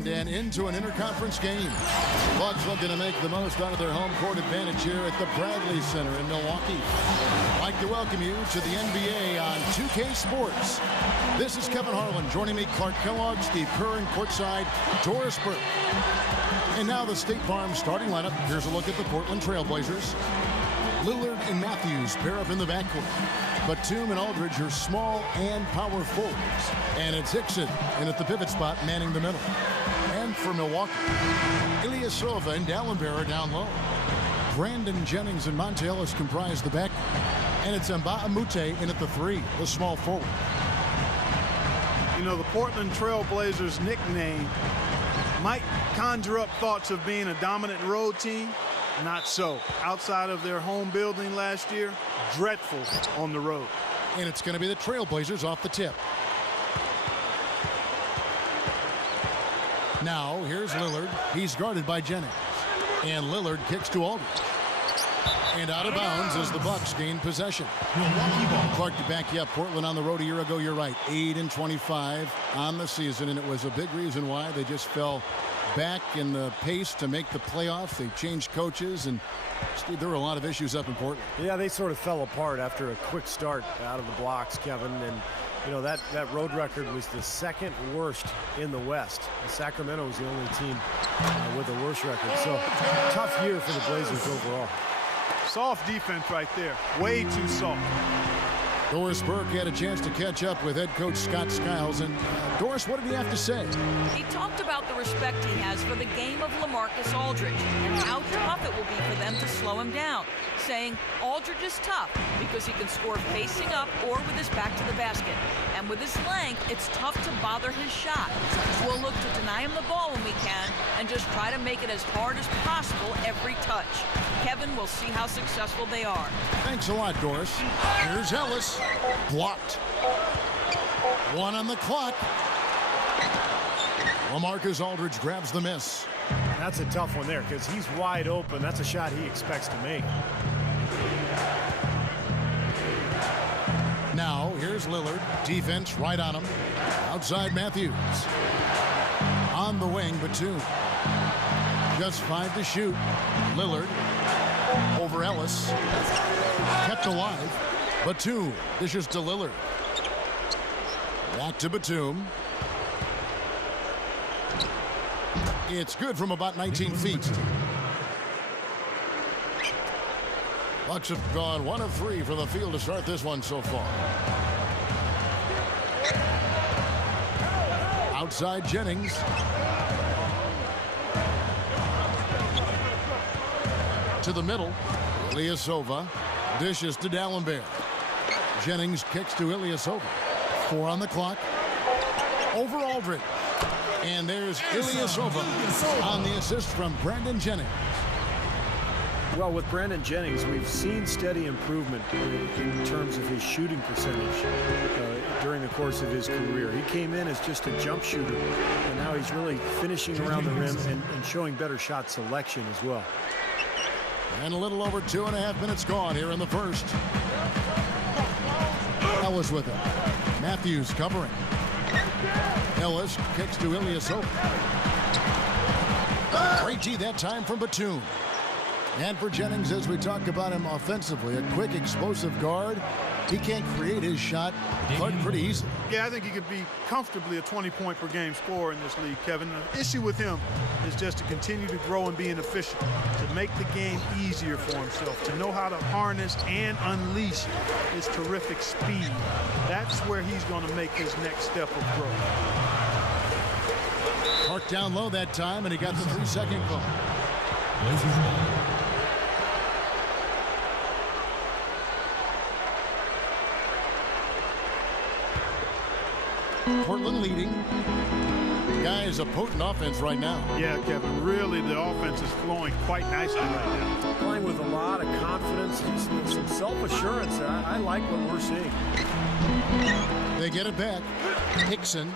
weekend and into an interconference game. Bucks looking to make the most out of their home court advantage here at the Bradley Center in Milwaukee. I'd like to welcome you to the NBA on 2K Sports. This is Kevin Harlan. Joining me, Clark Kellogg, Steve Kerr, and courtside, Doris Burke. And now the State Farm starting lineup. Here's a look at the Portland Trail Blazers. Lillard and Matthews pair up in the backcourt. Batum and Aldridge are small and power forwards. And it's Hickson in at the pivot spot, manning the middle. And for Milwaukee, Ilyasova and Dallenberg are down low. Brandon Jennings and Monte Ellis comprise the backcourt. And it's Mbah-a-Moute in at the 3, the small forward. You know, the Portland Trail Blazers nickname might conjure up thoughts of being a dominant road team. Not so. Outside of their home building last year, dreadful on the road. And it's going to be the Trailblazers off the tip. Now, here's Lillard. He's guarded by Jennings. And Lillard kicks to Aldridge. And out of bounds as the Bucks gain possession. Clark, to back you up, Portland on the road a year ago, you're right, 8-25 on the season, and it was a big reason why they just fell back in the pace to make the playoffs. They changed coaches, and Steve, there were a lot of issues up in Portland. Yeah, they sort of fell apart after a quick start out of the blocks, Kevin, and you know that road record was the second worst in the West. Sacramento was the only team with a worse record. So tough year for the Blazers overall. Soft defense right there. Way too soft. Doris Burke had a chance to catch up with head coach Scott Skiles. And Doris, what did he have to say? He talked about the respect he has for the game of LaMarcus Aldridge and how tough it will be for them to slow him down, saying Aldridge is tough because he can score facing up or with his back to the basket. And with his length, it's tough to bother his shot. So we'll look to deny him the ball when we can and just try to make it as hard as possible every touch. Kevin, we'll see how successful they are. Thanks a lot, Doris. Here's Ellis. Blocked. 1 on the clock. LaMarcus Aldridge grabs the miss. That's a tough one there because he's wide open. That's a shot he expects to make. Now, here's Lillard. Defense right on him. Outside Matthews. On the wing, Batum. Just 5 to shoot. Lillard over Ellis. Kept alive. Batum dishes to Lillard. Back to Batum. It's good from about 19 feet. Bucks have gone 1 of 3 from the field to start this one so far. Outside Jennings. To the middle. Ilyasova dishes to Dallenberg. Jennings kicks to Ilyasova. 4 on the clock. Over Aldridge. And there's Ilyasova on the assist from Brandon Jennings. Well, with Brandon Jennings, we've seen steady improvement in terms of his shooting percentage during the course of his career. He came in as just a jump shooter, and now he's really finishing around the rim and showing better shot selection as well. And a little over 2.5 minutes gone here in the first. Ellis with it. Matthews covering. Ellis kicks to Ilyasova. Great G that time from Batum. And for Jennings, as we talk about him offensively, a quick, explosive guard. He can't create his shot pretty easily. Yeah, I think he could be comfortably a 20-point-per-game scorer in this league, Kevin. The issue with him is just to continue to grow and be an efficient, to make the game easier for himself, to know how to harness and unleash his terrific speed. That's where he's going to make his next step of growth. Clark down low that time, and he got the 3-second call. Portland leading. The guy is a potent offense right now. Yeah, Kevin, really the offense is flowing quite nicely right now. Playing with a lot of confidence and some self-assurance. I like what we're seeing. They get it back. Hickson.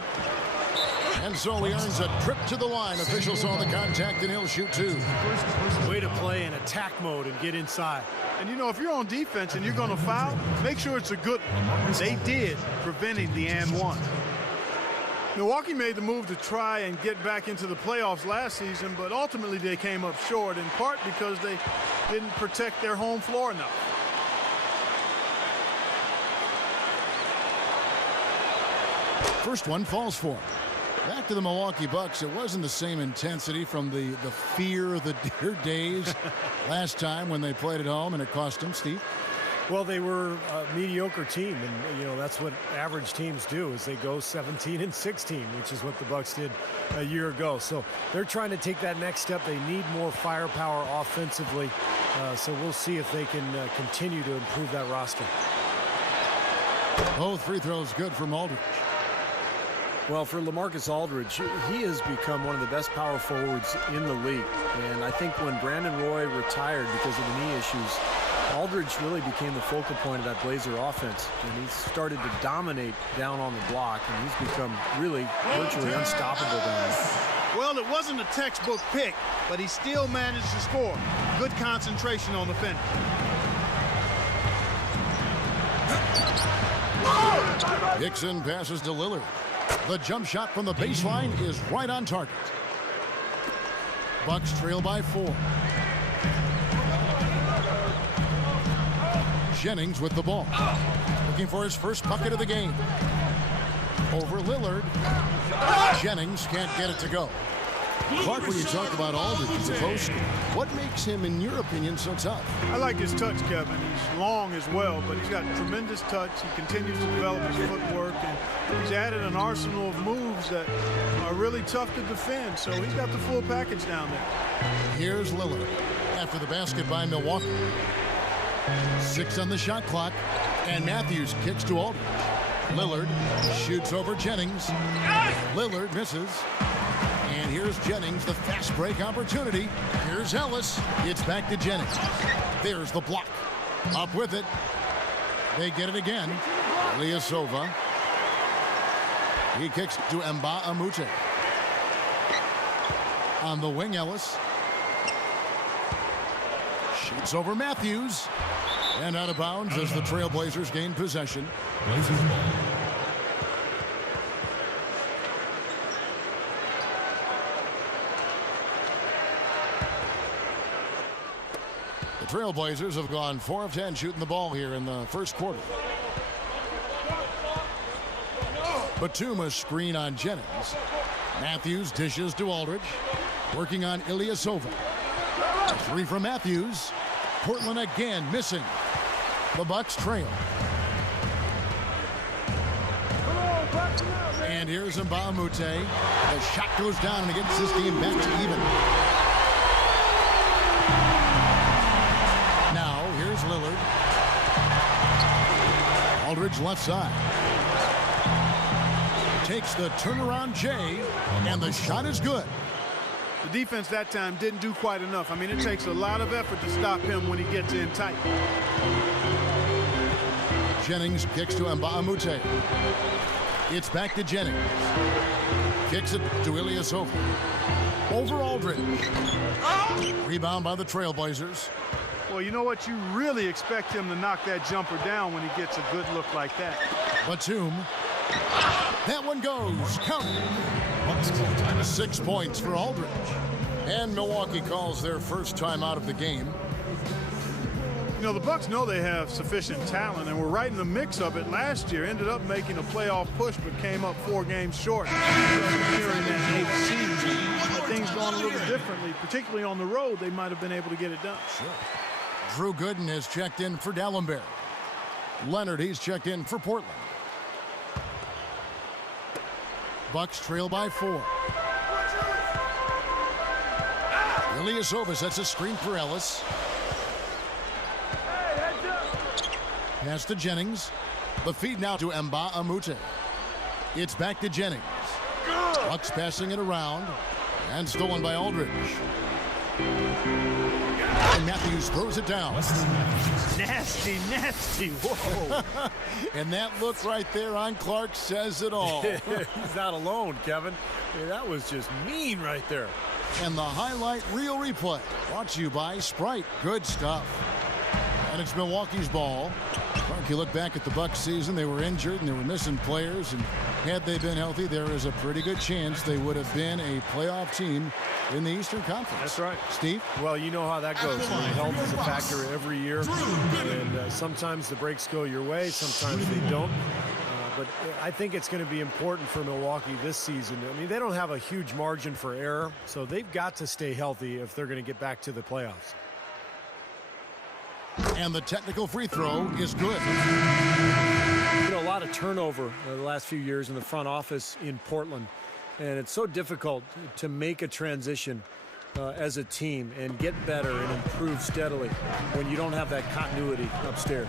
And so he earns a trip to the line. Officials saw the contact, and he'll shoot 2. Way to play in attack mode and get inside. And, you know, if you're on defense and you're going to foul, make sure it's a good one. They did, preventing the and one. Milwaukee made the move to try and get back into the playoffs last season, but ultimately they came up short, in part because they didn't protect their home floor enough. First one falls for him. Back to the Milwaukee Bucks. It wasn't the same intensity from the fear of the dear days last time when they played at home, and it cost them, Steve. Well, they were a mediocre team, and that's what average teams do, is they go 17-16, which is what the Bucks did a year ago. So they're trying to take that next step. They need more firepower offensively, so we'll see if they can continue to improve that roster. Both free throws good from Aldridge. Well, for LaMarcus Aldridge, he has become one of the best power forwards in the league. And I think when Brandon Roy retired because of the knee issues, Aldridge really became the focal point of that Blazer offense. And he started to dominate down on the block, and he's become really virtually unstoppable down there. Well, it wasn't a textbook pick, but he still managed to score. Good concentration on the finish. Dixon passes to Lillard. The jump shot from the baseline is right on target. Bucks trail by 4. Jennings with the ball. Looking for his first bucket of the game. Over Lillard. Jennings can't get it to go. Clark, when you talk about Aldridge as a post, what makes him, in your opinion, so tough? I like his touch, Kevin. He's long as well, but he's got tremendous touch. He continues to develop his footwork, and he's added an arsenal of moves that are really tough to defend. So he's got the full package down there. Here's Lillard after the basket by Milwaukee. 6 on the shot clock, and Matthews kicks to Aldridge. Lillard shoots over Jennings. Lillard misses. And here's Jennings, the fast break opportunity. Here's Ellis. It's back to Jennings. There's the block. Up with it. They get it again. Ilyasova. He kicks to Mbah-a-Moute. On the wing, Ellis. Shoots over Matthews. And out of bounds as the Trailblazers gain possession. Blazers ball. The Trailblazers have gone 4 of 10 shooting the ball here in the first quarter. Batum screen on Jennings. Matthews dishes to Aldridge. Working on Ilyasova. 3 from Matthews. Portland again missing. The Bucks trail. And here's Mbah-a-Moute. The shot goes down and it gets this game back to even. Now here's Lillard. Aldridge left side. Takes the turnaround J, and the shot is good. The defense that time didn't do quite enough. I mean, it takes a lot of effort to stop him when he gets in tight. Jennings kicks to Mbah-a-Moute. It's back to Jennings. Kicks it to Ilyasova. Over Aldridge. Rebound by the Trailblazers. Well, you know what? You really expect him to knock that jumper down when he gets a good look like that. Batum. That one goes. Count. 6 points for Aldridge. And Milwaukee calls their first time out of the game. You know, the Bucks know they have sufficient talent, and were right in the mix of it last year. Ended up making a playoff push, but came up 4 games short. Here in that 8th seed, had things gone a little differently, particularly on the road, they might have been able to get it done. Sure. Drew Gooden has checked in for Dallenberg. Leonard, he's checked in for Portland. Bucks trail by 4. Ilyasova sets a screen for Ellis. Pass to Jennings. The feed now to Mbah-a-Moute. It's back to Jennings. Bucks passing it around. And stolen by Aldridge. And Matthews throws it down. Nasty, nasty. Whoa. And that look right there on Clark says it all. He's not alone, Kevin. Hey, that was just mean right there. And the highlight reel replay brought to you by Sprite. Good stuff. And it's Milwaukee's ball. Mark, you look back at the Bucks season, they were injured and they were missing players, and had they been healthy, there is a pretty good chance they would have been a playoff team in the Eastern Conference. That's right. Steve? Well, you know how that goes. I mean, health is a factor every year, and sometimes the breaks go your way, sometimes they don't. But I think it's going to be important for Milwaukee this season. I mean, they don't have a huge margin for error, so they've got to stay healthy if they're going to get back to the playoffs. And the technical free throw is good. You know, a lot of turnover the last few years in the front office in Portland, and it's so difficult to make a transition as a team and get better and improve steadily when you don't have that continuity upstairs.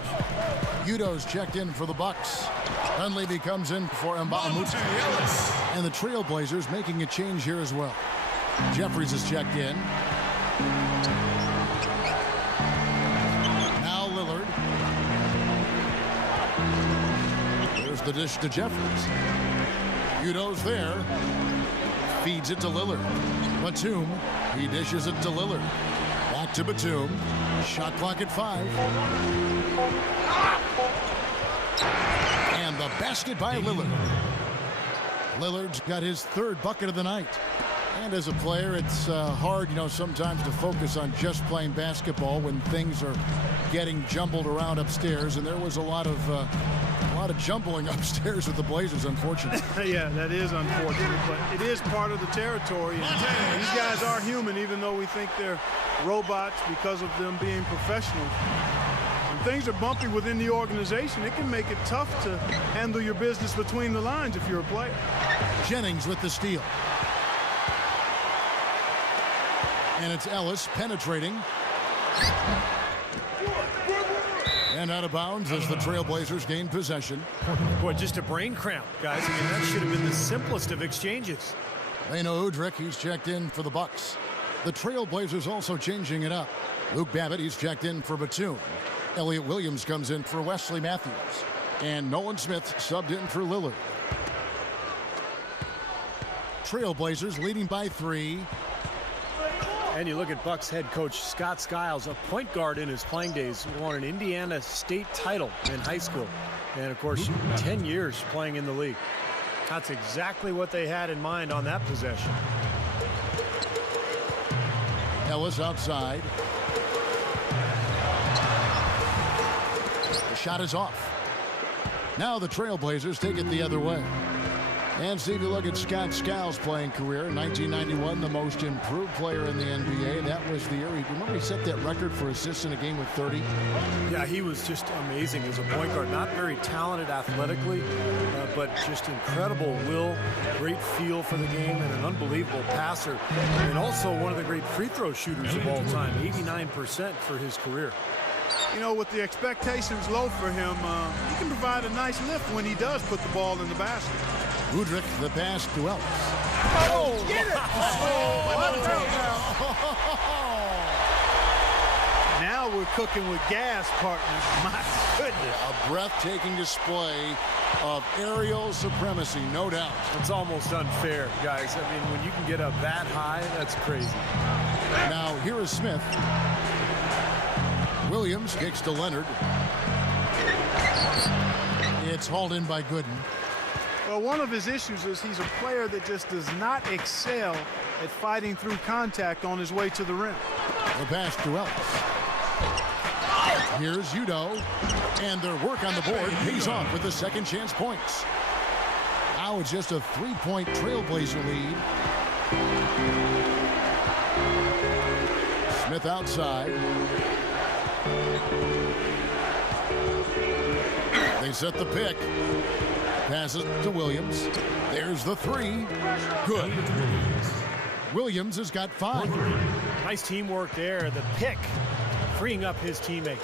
Udo's checked in for the Bucks. Dunleavy comes in for Mbamamutu. And the Trailblazers making a change here as well. Jeffries is checked in. Now Lillard. There's the dish to Jeffries. Udo's there. Feeds it to Lillard. Batum. He dishes it to Lillard. Back to Batum. Shot clock at 5. And the basket by Lillard. Lillard's got his 3rd bucket of the night. And as a player, it's hard, you know, sometimes to focus on just playing basketball when things are getting jumbled around upstairs. And there was a lot of jumbling upstairs with the Blazers, unfortunately. Yeah, that is unfortunate, but it is part of the territory. And these guys are human, even though we think they're robots because of them being professionals. When things are bumpy within the organization, it can make it tough to handle your business between the lines if you're a player. Jennings with the steal. And it's Ellis penetrating. And out of bounds as the Trailblazers gain possession. Boy, just a brain cramp, guys. I mean, that should have been the simplest of exchanges. Leno Udrich, he's checked in for the Bucks. The Trailblazers also changing it up. Luke Babbitt, he's checked in for Batum. Elliott Williams comes in for Wesley Matthews. And Nolan Smith subbed in for Lillard. Trailblazers leading by 3. And you look at Bucks head coach Scott Skiles, a point guard in his playing days, won an Indiana State title in high school. And, of course, 10 years playing in the league. That's exactly what they had in mind on that possession. Ellis outside. The shot is off. Now the Trailblazers take it the other way. And see, if you look at Scott Skiles' playing career, in 1991, the most improved player in the NBA. That was the year. Remember he set that record for assists in a game with 30? Yeah, he was just amazing as a point guard. Not very talented athletically, but just incredible will, great feel for the game, and an unbelievable passer. And also one of the great free throw shooters of all time, 89% for his career. You know, with the expectations low for him, he can provide a nice lift when he does put the ball in the basket. Udrich, the pass to Ellis. Oh, get it! Now we're cooking with gas, partners. My goodness. A breathtaking display of aerial supremacy, no doubt. It's almost unfair, guys. I mean, when you can get up that high, that's crazy. Now, here is Smith. Williams kicks to Leonard. It's hauled in by Gooden. Well, one of his issues is he's a player that just does not excel at fighting through contact on his way to the rim. The pass to Ellis. Here's Udo. And their work on the board pays off with the second chance points. Now it's just a 3-point Trailblazer lead. Smith outside. They set the pick. Passes to Williams. There's the 3. Good. Williams has got 5. Nice teamwork there. The pick freeing up his teammate.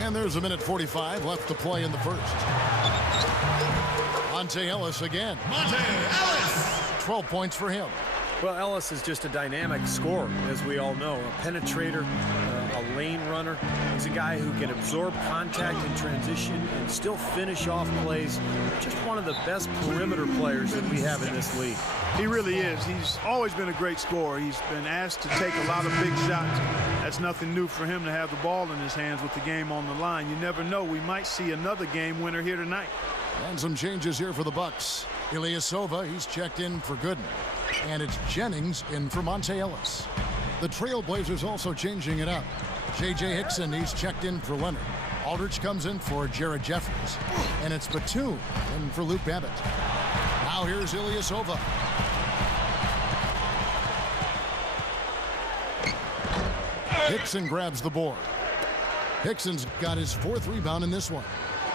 And there's a minute 45 left to play in the first. Monte Ellis again. Monte Ellis! 12 points for him. Well, Ellis is just a dynamic scorer, as we all know. A penetrator, a lane runner. He's a guy who can absorb contact in transition and still finish off plays. Just one of the best perimeter players that we have in this league. He really is. He's always been a great scorer. He's been asked to take a lot of big shots. That's nothing new for him to have the ball in his hands with the game on the line. You never know. We might see another game winner here tonight. And some changes here for the Bucks. Ilyasova, he's checked in for Gooden. And it's Jennings in for Monte Ellis. The Trailblazers also changing it up. J.J. Hickson, he's checked in for Leonard. Aldridge comes in for Jared Jeffries. And it's Batum in for Luke Babbitt. Now here's Ilyasova. Hickson grabs the board. Hickson's got his 4th rebound in this one.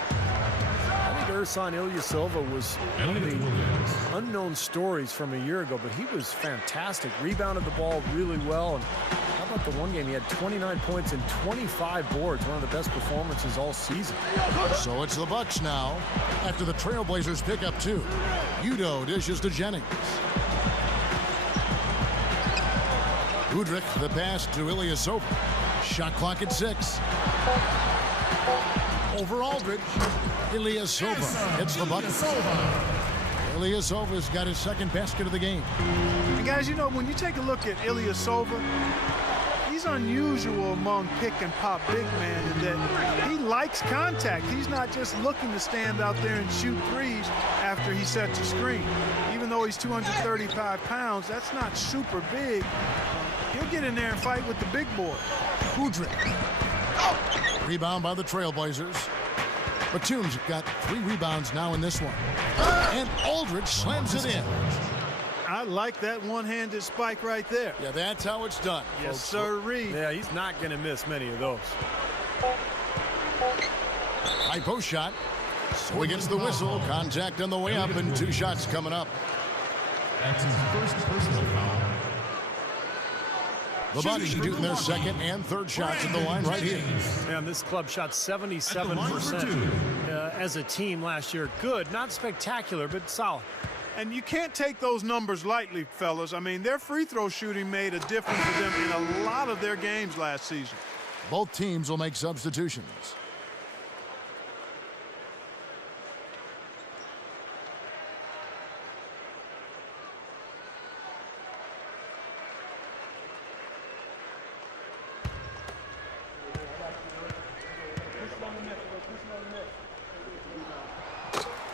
I think Ersan Ilyasova was one of the unknown stories from a year ago, but he was fantastic. Rebounded the ball really well. And how about the one game? He had 29 points and 25 boards, one of the best performances all season. So it's the Bucks now after the Trailblazers pick up 2. Udo dishes to Jennings. Udrich, the pass to Ilyasova. Shot clock at 6. Over Aldridge. Ilyasova hits the bucket. Ilyasova's got his 2nd basket of the game. And guys, you know, when you take a look at Ilyasova, he's unusual among pick and pop big men in that he likes contact. He's not just looking to stand out there and shoot threes after he sets a screen. Even though he's 235 pounds, that's not super big. He'll get in there and fight with the big boy. Udrich. Rebound by the Trailblazers. Batum's got 3 rebounds now in this one. And Aldridge slams it in. I like that one-handed spike right there. Yeah, that's how it's done. Yes, sirree. Yeah, he's not going to miss many of those. High post shot. So he gets the whistle. Contact on the way up and 2 shots coming up. That's his first personal foul. The Bucks shooting their 2nd and 3rd shots at the line right here. Man, this club shot 77% as a team last year. Good, not spectacular, but solid. And you can't take those numbers lightly, fellas. I mean, their free throw shooting made a difference for them in a lot of their games last season. Both teams will make substitutions.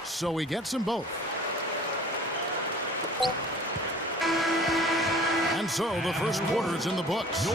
So he gets them both. And so the first quarter is in the books.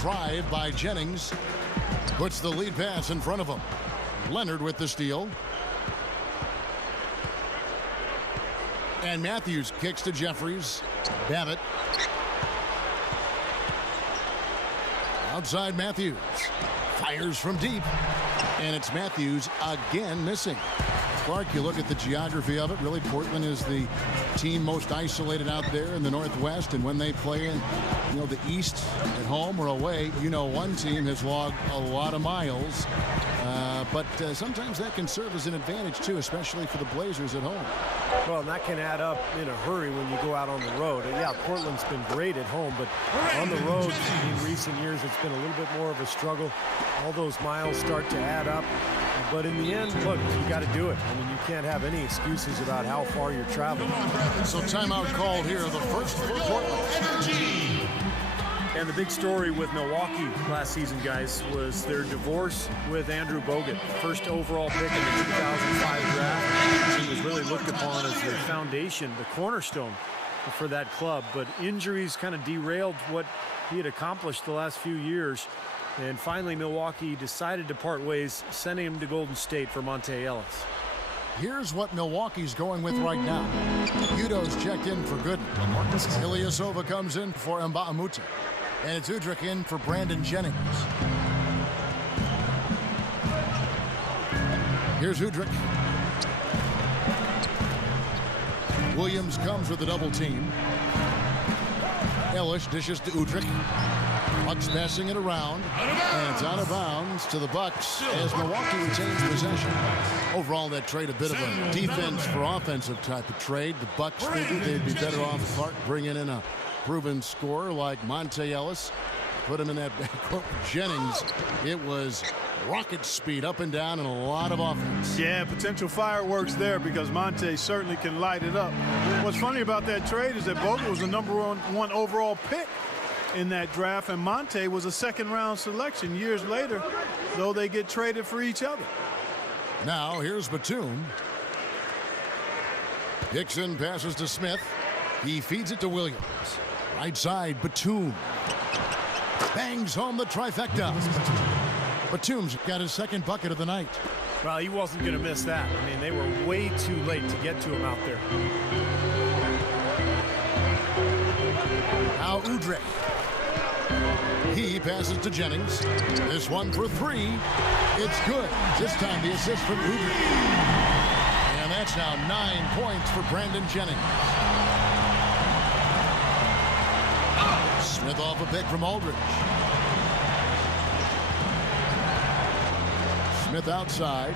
drive by Jennings puts the lead pass in front of him. Leonard with the steal. And Matthews kicks to Jeffries. Babbitt. Outside Matthews. Fires from deep. And it's Matthews again missing. Clark, you look at the geography of it. Really, Portland is the team most isolated out there in the Northwest. And when they play in, the East at home or away, one team has logged a lot of miles. But sometimes that can serve as an advantage, too, especially for the Blazers at home. Well, that can add up in a hurry when you go out on the road. Yeah, Portland's been great at home, but on the road in recent years, it's been a little bit more of a struggle. All those miles start to add up. But in the end, look, you got to do it. I mean, you can't have any excuses about how far you're traveling. So timeout called here, the first for Portland. And the big story with Milwaukee last season, guys, was their divorce with Andrew Bogut, first overall pick in the 2005 draft. He was really looked upon as the foundation, the cornerstone for that club. But injuries kind of derailed what he had accomplished the last few years. And finally, Milwaukee decided to part ways, sending him to Golden State for Monte Ellis. Here's what Milwaukee's going with right now. Udo's checked in for Gooden. Ilyasova comes in for Mba'amoute. And it's Udrih in for Brandon Jennings. Here's Udrih. Williams comes with a double team. Ellis dishes to Udrih. Bucks passing it around, and it's out of bounds to the Bucks as Milwaukee retains possession. Overall, that trade a bit of a defense for offensive type of trade. The Bucks figured they'd be better off Clark bringing in a proven scorer like Monte Ellis. Put him in that backcourt with Jennings. It was rocket speed up and down and a lot of offense. Yeah, potential fireworks there because Monte certainly can light it up. What's funny about that trade is that Bogut was the number one overall pick in that draft, and Monte was a second-round selection years later, though they get traded for each other. Now here's Batum. Dixon passes to Smith. He feeds it to Williams. Right side, Batum. Bangs home the trifecta. Batum's got his second bucket of the night. Well, he wasn't going to miss that. I mean, they were way too late to get to him out there. Now Udrih. He passes to Jennings. This one for three. It's good. This time the assist from Udrih. And that's now 9 points for Brandon Jennings. Smith off a pick from Aldridge. Smith outside.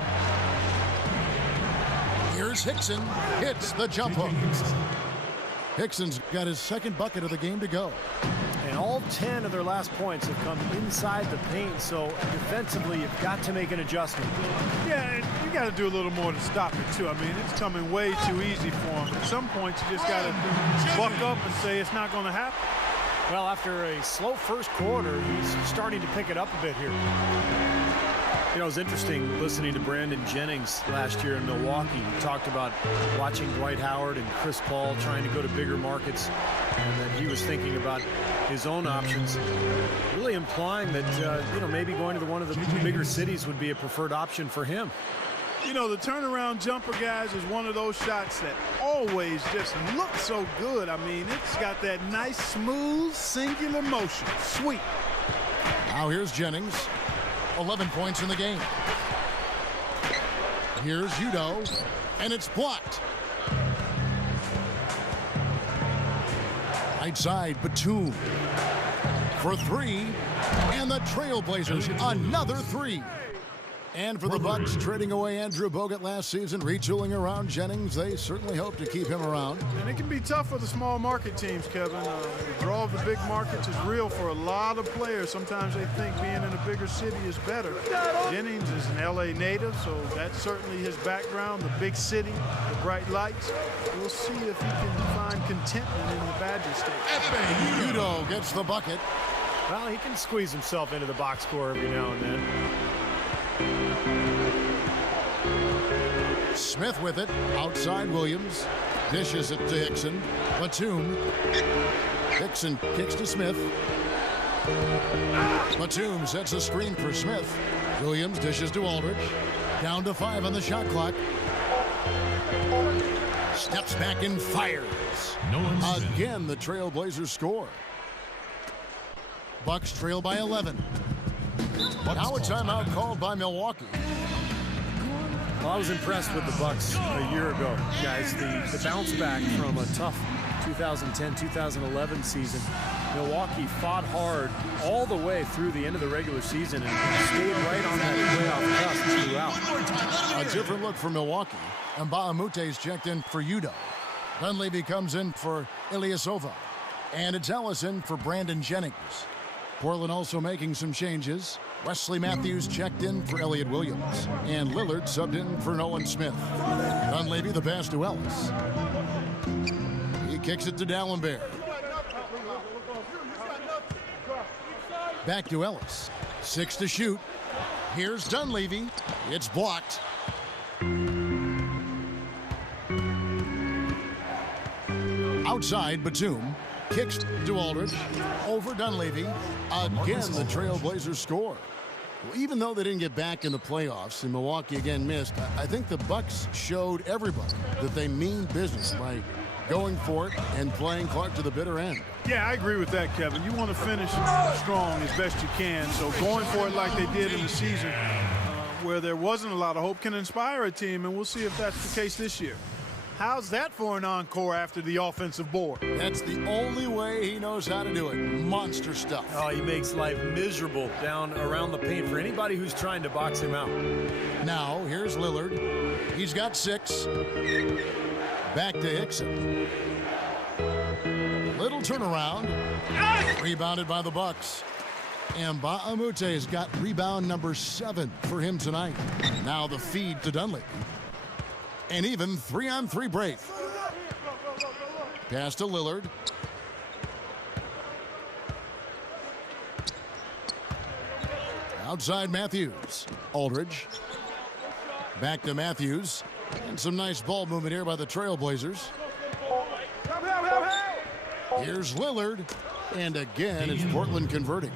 Here's Hickson. Hits the jump hook. Hickson's got his second bucket of the game to go. And all 10 of their last points have come inside the paint, so defensively you've got to make an adjustment. Yeah, you got to do a little more to stop it, too. I mean, it's coming way too easy for him. At some point, you just got to buck up and say it's not going to happen. Well, after a slow first quarter, he's starting to pick it up a bit here. You know, it was interesting listening to Brandon Jennings last year in Milwaukee. He talked about watching Dwight Howard and Chris Paul trying to go to bigger markets, and that he was thinking about his own options, really implying that, maybe going to one of the bigger cities would be a preferred option for him. You know, the turnaround jumper, guys, is one of those shots that always just looks so good. I mean, it's got that nice, smooth, singular motion. Sweet. Now here's Jennings. 11 points in the game. Here's Udo, and it's blocked. Right side, Batum for three, and the Trailblazers another three. And for the Bucks, trading away Andrew Bogut last season, retooling around Jennings, they certainly hope to keep him around. And it can be tough for the small market teams, Kevin. The draw of the big markets is real for a lot of players. Sometimes they think being in a bigger city is better. Jennings is an LA native, so that's certainly his background, the big city, the bright lights. We'll see if he can find contentment in the Badger State. Udo gets the bucket. Well, he can squeeze himself into the box score every now and then. Smith with it, outside Williams, dishes it to Hickson. Batum. Hickson kicks to Smith. Batum sets a screen for Smith. Williams dishes to Aldridge. Down to 5 on the shot clock. Steps back and fires. Again, the Trailblazers score. Bucks trail by 11. Now a timeout called by Milwaukee. Well, I was impressed with the Bucks a year ago, guys. The bounce back from a tough 2010-2011 season. Milwaukee fought hard all the way through the end of the regular season and stayed right on that playoff cusp throughout. A different look for Milwaukee. And Mbaamute's checked in for Udo. Dunleavy comes in for Ilyasova. And it's Ellison for Brandon Jennings. Portland also making some changes. Wesley Matthews checked in for Elliott Williams. And Lillard subbed in for Nolan Smith. Dunleavy the pass to Ellis. He kicks it to Dallenberg. Back to Ellis. 6 to shoot. Here's Dunleavy. It's blocked. Outside, Batum kicks to Aldridge. Over Dunleavy. Again, the Trailblazers score. Well, even though they didn't get back in the playoffs and Milwaukee again missed, I think the Bucks showed everybody that they mean business by going for it and playing Clark to the bitter end. Yeah, I agree with that, Kevin. You want to finish strong as best you can, so going for it like they did in the season where there wasn't a lot of hope can inspire a team, and we'll see if that's the case this year. How's that for an encore after the offensive board? That's the only way he knows how to do it. Monster stuff. Oh, he makes life miserable down around the paint for anybody who's trying to box him out. Now, here's Lillard. He's got 6. Back to Hickson. Little turnaround. Rebounded by the Bucks. And Mbaamute's got rebound number 7 for him tonight. Now the feed to Dunleavy. And even 3-on-3 break. Pass to Lillard. Outside Matthews. Aldridge. Back to Matthews. And some nice ball movement here by the Trailblazers. Here's Lillard. And again, it's Portland converting.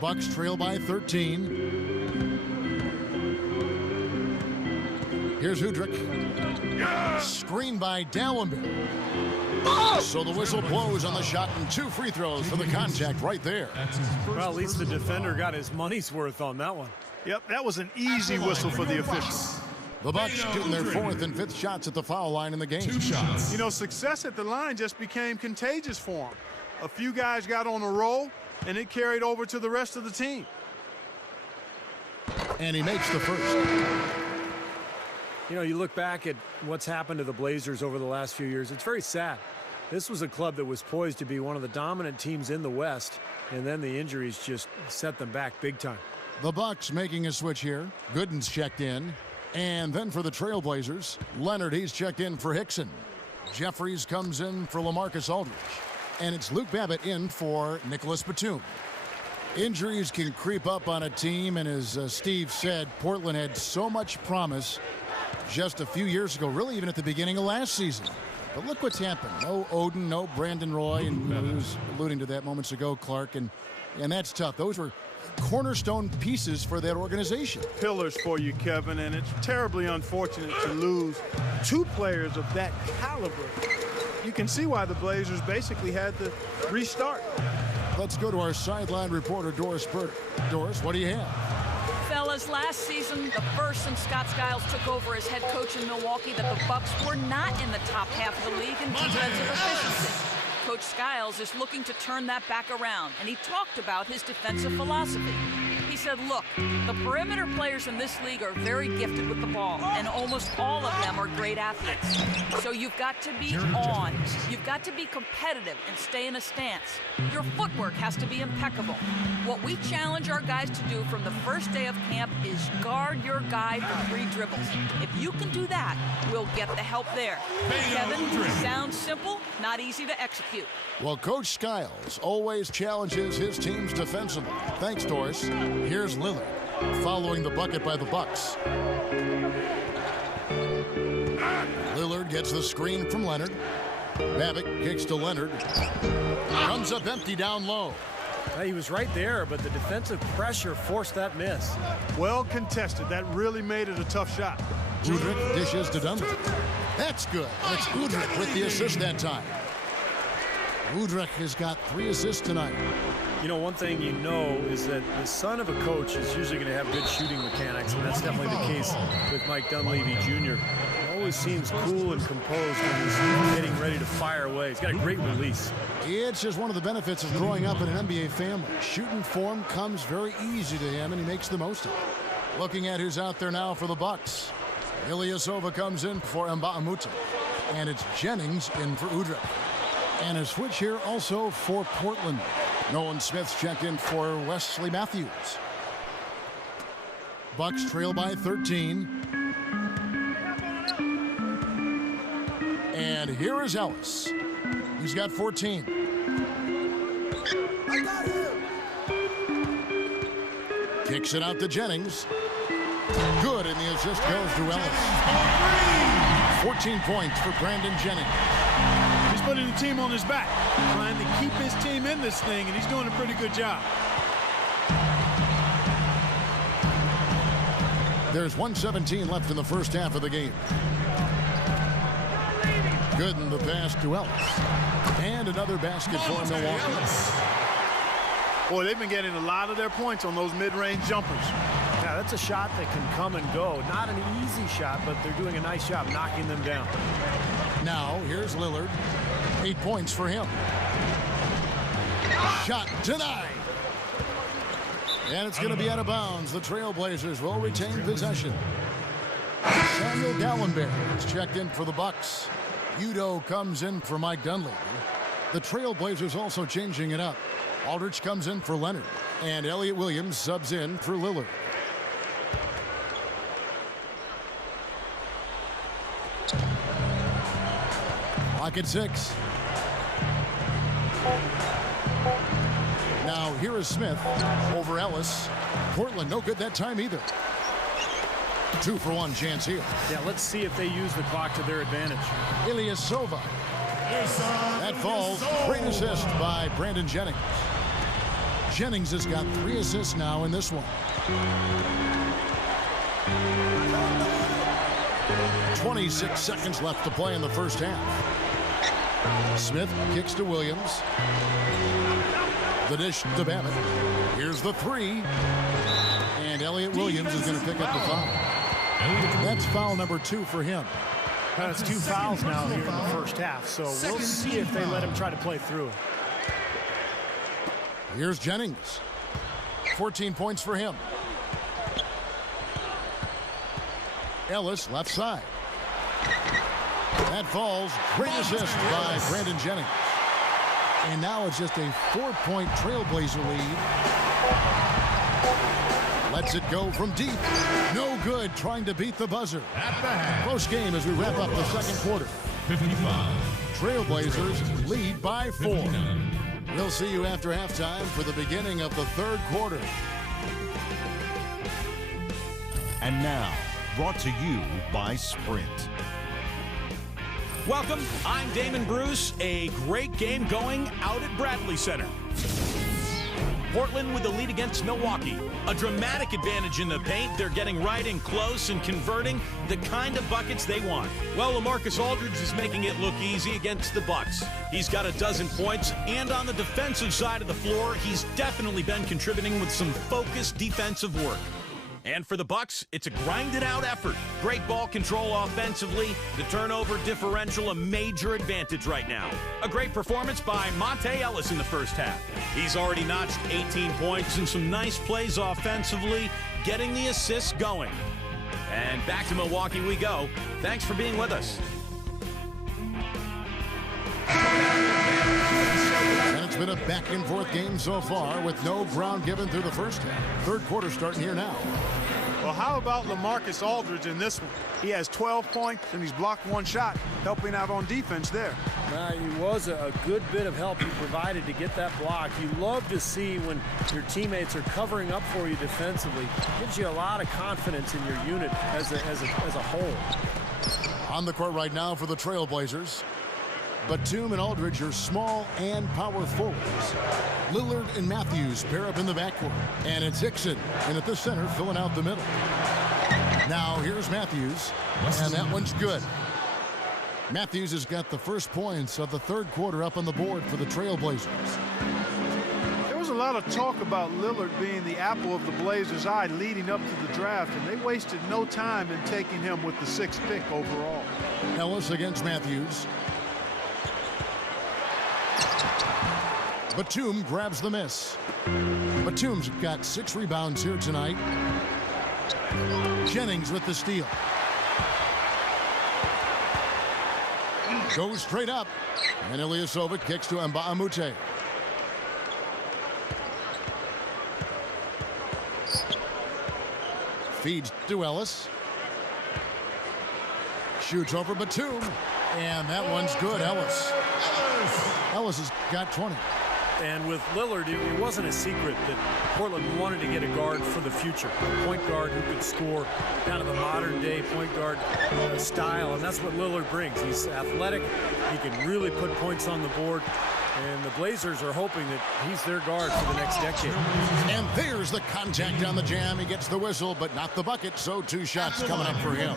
Bucks trail by 13. Here's Hudrick. Screen by Dallenberg. So the whistle blows on the shot and 2 free throws for the contact right there. Well, at least the defender got his money's worth on that one. Yep, that was an easy whistle for the officials. The Bucks shooting their 4th and 5th shots at the foul line in the game. 2 shots. You know, success at the line just became contagious for them. A few guys got on a roll, and it carried over to the rest of the team. And he makes the first. You know, you look back at what's happened to the Blazers over the last few years, it's very sad. This was a club that was poised to be one of the dominant teams in the West, and then the injuries just set them back big time. The Bucks making a switch here. Gooden's checked in. And then for the Trailblazers, Leonard, he's checked in for Hickson. Jeffries comes in for LaMarcus Aldridge. And it's Luke Babbitt in for Nicholas Batum. Injuries can creep up on a team, and as Steve said, Portland had so much promise just a few years ago, really even at the beginning of last season. But look what's happened. No Oden, no Brandon Roy, and he was alluding to that moments ago, Clark, and that's tough. Those were cornerstone pieces for that organization. Pillars for you, Kevin, and it's terribly unfortunate to lose 2 players of that caliber. You can see why the Blazers basically had to restart. Let's go to our sideline reporter, Doris Burke. Doris, what do you have? Fellas, last season, the first since Scott Skiles took over as head coach in Milwaukee that the Bucks were not in the top half of the league in defensive efficiency. Coach Skiles is looking to turn that back around, and he talked about his defensive philosophy. He said, look, the perimeter players in this league are very gifted with the ball, and almost all of them are great athletes. So you've got to be on. You've got to be competitive and stay in a stance. Your footwork has to be impeccable. What we challenge our guys to do from the first day of camp is guard your guy for 3 dribbles. If you can do that, we'll get the help there. Kevin, sounds simple, not easy to execute. Well, Coach Skiles always challenges his teams defensively. Thanks, Doris. Here's Lillard, following the bucket by the Bucks. Lillard gets the screen from Leonard. Babbitt kicks to Leonard. Comes up empty down low. He was right there, but the defensive pressure forced that miss. Well contested. That really made it a tough shot. Udrich dishes to Dunlap. That's good. It's Udrich with the assist that time. Udrich has got 3 assists tonight. You know, one thing you know is that the son of a coach is usually going to have good shooting mechanics, and that's definitely the case with Mike Dunleavy Jr. He always seems cool and composed when he's getting ready to fire away. He's got a great release. It's just one of the benefits of growing up in an NBA family. Shooting form comes very easy to him, and he makes the most of it. Looking at who's out there now for the Bucks. Ilyasova comes in for Mba'amuta, and it's Jennings in for Udrich. And a switch here also for Portland. Nolan Smith's checked in for Wesley Matthews. Bucks trail by 13. And here is Ellis. He's got 14. Kicks it out to Jennings. Good, and the assist goes to Ellis. 14 points for Brandon Jennings. He's putting the team on his back, trying to keep his team in this thing, and he's doing a pretty good job. There's 1:17 left in the first half of the game. Good in the pass to Ellis. And another basket for Milwaukee. Boy, they've been getting a lot of their points on those mid-range jumpers. Yeah, that's a shot that can come and go. Not an easy shot, but they're doing a nice job knocking them down. Now, here's Lillard. 8 points for him. Shot denied. And it's going to be out of bounds. The Trailblazers will retain possession. Samuel Gallenberg is checked in for the Bucks. Udo comes in for Mike Dunleavy. The Trailblazers also changing it up. Aldridge comes in for Leonard. And Elliott Williams subs in for Lillard. Clock at 6. Now here is Smith over Ellis. Portland no good that time either. 2-for-1 chance here. Yeah, let's see if they use the clock to their advantage. Ilyasova. That falls. Great assist by Brandon Jennings. Jennings has got 3 assists now in this one. 26 seconds left to play in the first half. Smith kicks to Williams. The dish to Babbitt. Here's the 3. And Elliott Williams is going to pick up the foul. That's foul number 2 for him. That's 2 fouls now here in the first half, so we'll see if they let him try to play through it. Here's Jennings. 14 points for him. Ellis left side. That falls. Great assist by Brandon Jennings. And now it's just a 4-point Trailblazer lead. Lets it go from deep. No good, trying to beat the buzzer. Close game as we wrap up the second quarter. 55. Trailblazers lead by 4. 59. We'll see you after halftime for the beginning of the third quarter. And now, brought to you by Sprint. Welcome, I'm Damon Bruce. A great game going out at Bradley Center. Portland with the lead against Milwaukee. A dramatic advantage in the paint. They're getting right in close and converting the kind of buckets they want. Well, LaMarcus Aldridge is making it look easy against the Bucks. He's got 12 points, and on the defensive side of the floor, he's definitely been contributing with some focused defensive work. And for the Bucks, it's a grinded-out effort. Great ball control offensively. The turnover differential a major advantage right now. A great performance by Monte Ellis in the first half. He's already notched 18 points and some nice plays offensively, getting the assists going. And back to Milwaukee we go. Thanks for being with us. And it's been a back-and-forth game so far with no ground given through the first half. Third quarter starting here now. Well, how about LaMarcus Aldridge in this one? He has 12 points, and he's blocked 1 shot, helping out on defense there. He was a good bit of help he provided to get that block. You love to see when your teammates are covering up for you defensively. It gives you a lot of confidence in your unit as a whole. On the court right now for the Trailblazers. Batum and Aldridge are small and power forwards. Lillard and Matthews pair up in the backcourt. And it's Hickson in at the center, filling out the middle. Now here's Matthews, and that one's good. Matthews has got the first points of the third quarter up on the board for the Trailblazers. There was a lot of talk about Lillard being the apple of the Blazers' eye leading up to the draft, and they wasted no time in taking him with the 6th pick overall. Ellis against Matthews. Batum grabs the miss. Batum's got 6 rebounds here tonight. Jennings with the steal. Goes straight up. And Ilyasova kicks to Mbamute. Feeds to Ellis. Shoots over Batum. And that one's good, Ellis. Ellis has got 20. And with Lillard, it wasn't a secret that Portland wanted to get a guard for the future. A point guard who could score kind of a modern-day point guard style, and that's what Lillard brings. He's athletic. He can really put points on the board, and the Blazers are hoping that he's their guard for the next decade. And there's the contact on the jam. He gets the whistle, but not the bucket, so 2 shots coming up for him.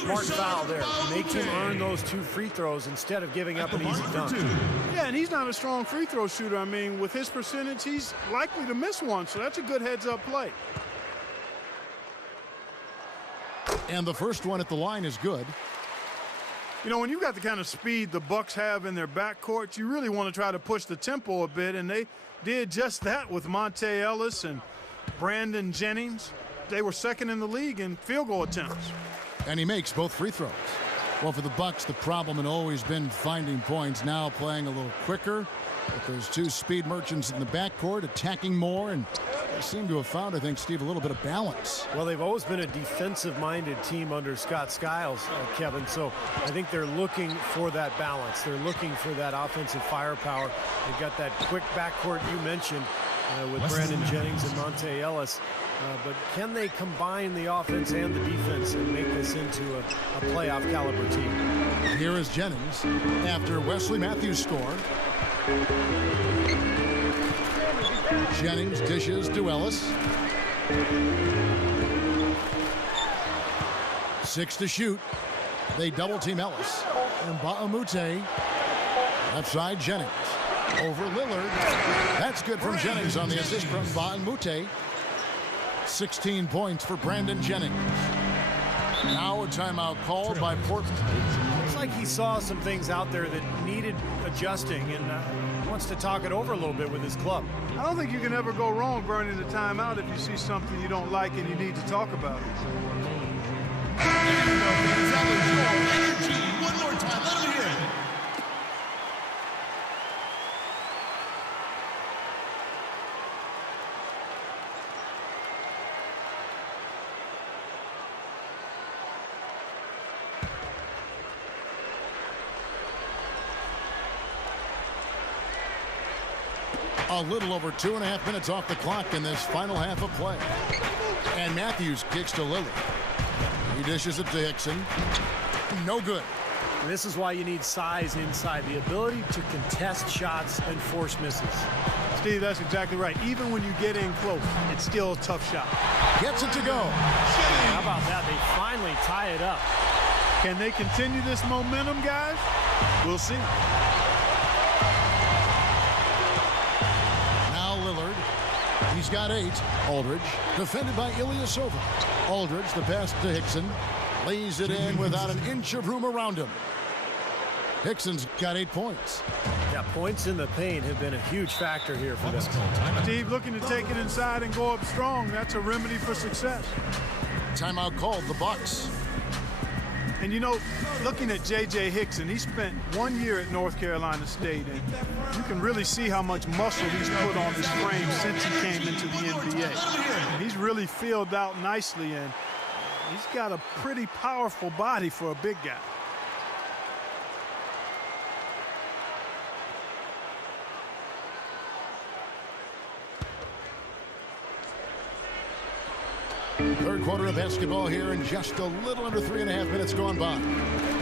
Smart foul there. Make him earn those 2 free throws instead of giving up an easy dunk. Yeah, and he's not a strong free throw shooter. I mean, with his percentage, he's likely to miss one, so that's a good heads-up play. And the first one at the line is good. You know, when you've got the kind of speed the Bucks have in their backcourt, you really want to try to push the tempo a bit, and they did just that with Monte Ellis and Brandon Jennings. They were second in the league in field goal attempts. And he makes both free throws. Well, for the Bucks, the problem had always been finding points. Now playing a little quicker with those 2 speed merchants in the backcourt, attacking more, and they seem to have found, I think, Steve, a little bit of balance. Well, they've always been a defensive-minded team under Scott Skiles, Kevin, so I think they're looking for that balance. They're looking for that offensive firepower. They've got that quick backcourt you mentioned with Brandon Jennings and Monte Ellis. But can they combine the offense and the defense and make this into a playoff caliber team? Here is Jennings after Wesley Matthews scored. Jennings dishes to Ellis. 6 to shoot. They double team Ellis. And Mbamute left side Jennings. Over Lillard. That's good from Jennings on the assist from Mbamute. 16 points for Brandon Jennings. Now a timeout called by Portland. Looks like he saw some things out there that needed adjusting and wants to talk it over a little bit with his club. I don't think you can ever go wrong burning the timeout if you see something you don't like and you need to talk about it. Energy. One more time. Let me hear it. A little over 2.5 minutes off the clock in this final half of play. And Matthews kicks to Lillard. He dishes it to Hickson. No good. This is why you need size inside, the ability to contest shots and force misses. Steve, that's exactly right. Even when you get in close, it's still a tough shot. Gets it to go. How about that? They finally tie it up. Can they continue this momentum, guys? We'll see. He's got 8. Aldridge, defended by Ilyasova. Aldridge, the pass to Hickson. Lays it in without an inch of room around him. Hickson's got 8 points. Yeah, points in the paint have been a huge factor here for them. Steve looking to take it inside and go up strong. That's a remedy for success. Timeout called, the Bucks. And you know, looking at J.J. Hickson, he spent 1 year at North Carolina State, and you can really see how much muscle he's put on his frame since he came into the NBA. And he's really filled out nicely, and he's got a pretty powerful body for a big guy. Third quarter of basketball here, and just a little under 3.5 minutes gone by.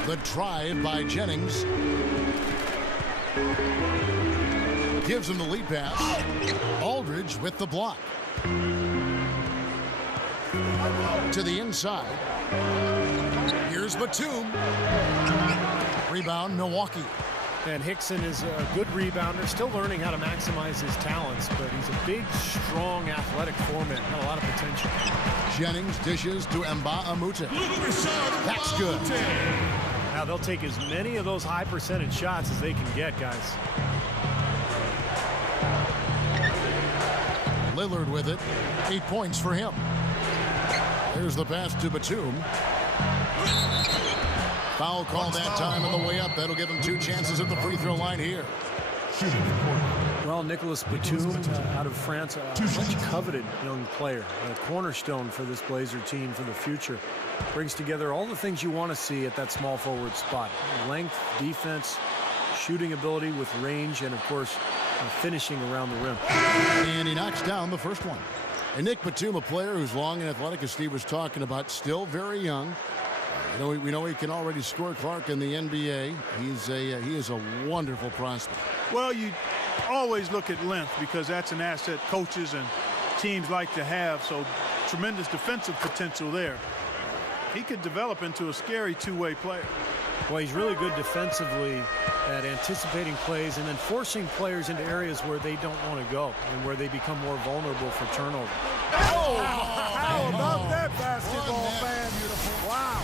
The drive by Jennings. Gives him the lead pass. Aldridge with the block. To the inside. Here's Batum. Rebound, Milwaukee. And Hickson is a good rebounder, still learning how to maximize his talents, but he's a big, strong, athletic forward. Got a lot of potential. Jennings dishes to Mbah-a-Moute. That's good. Now they'll take as many of those high percentage shots as they can get, guys. Lillard with it. 8 points for him. There's the pass to Batum. Foul call that time on the way up. That'll give him 2 chances at the free throw line here. Well, Nicolas Batum out of France, a much coveted young player, a cornerstone for this Blazer team for the future. Brings together all the things you want to see at that small forward spot. Length, defense, shooting ability with range, and of course, finishing around the rim. And he knocks down the first one. And Nick Batum, a player who's long and athletic, as Steve was talking about, still very young. We know he can already score, Clark, in the NBA. He is a wonderful prospect. Well, you always look at length because that's an asset coaches and teams like to have. So tremendous defensive potential there. He could develop into a scary two-way player. Well, he's really good defensively at anticipating plays and then forcing players into areas where they don't want to go and where they become more vulnerable for turnover. Oh, how about that, basketball fan? Beautiful. Wow.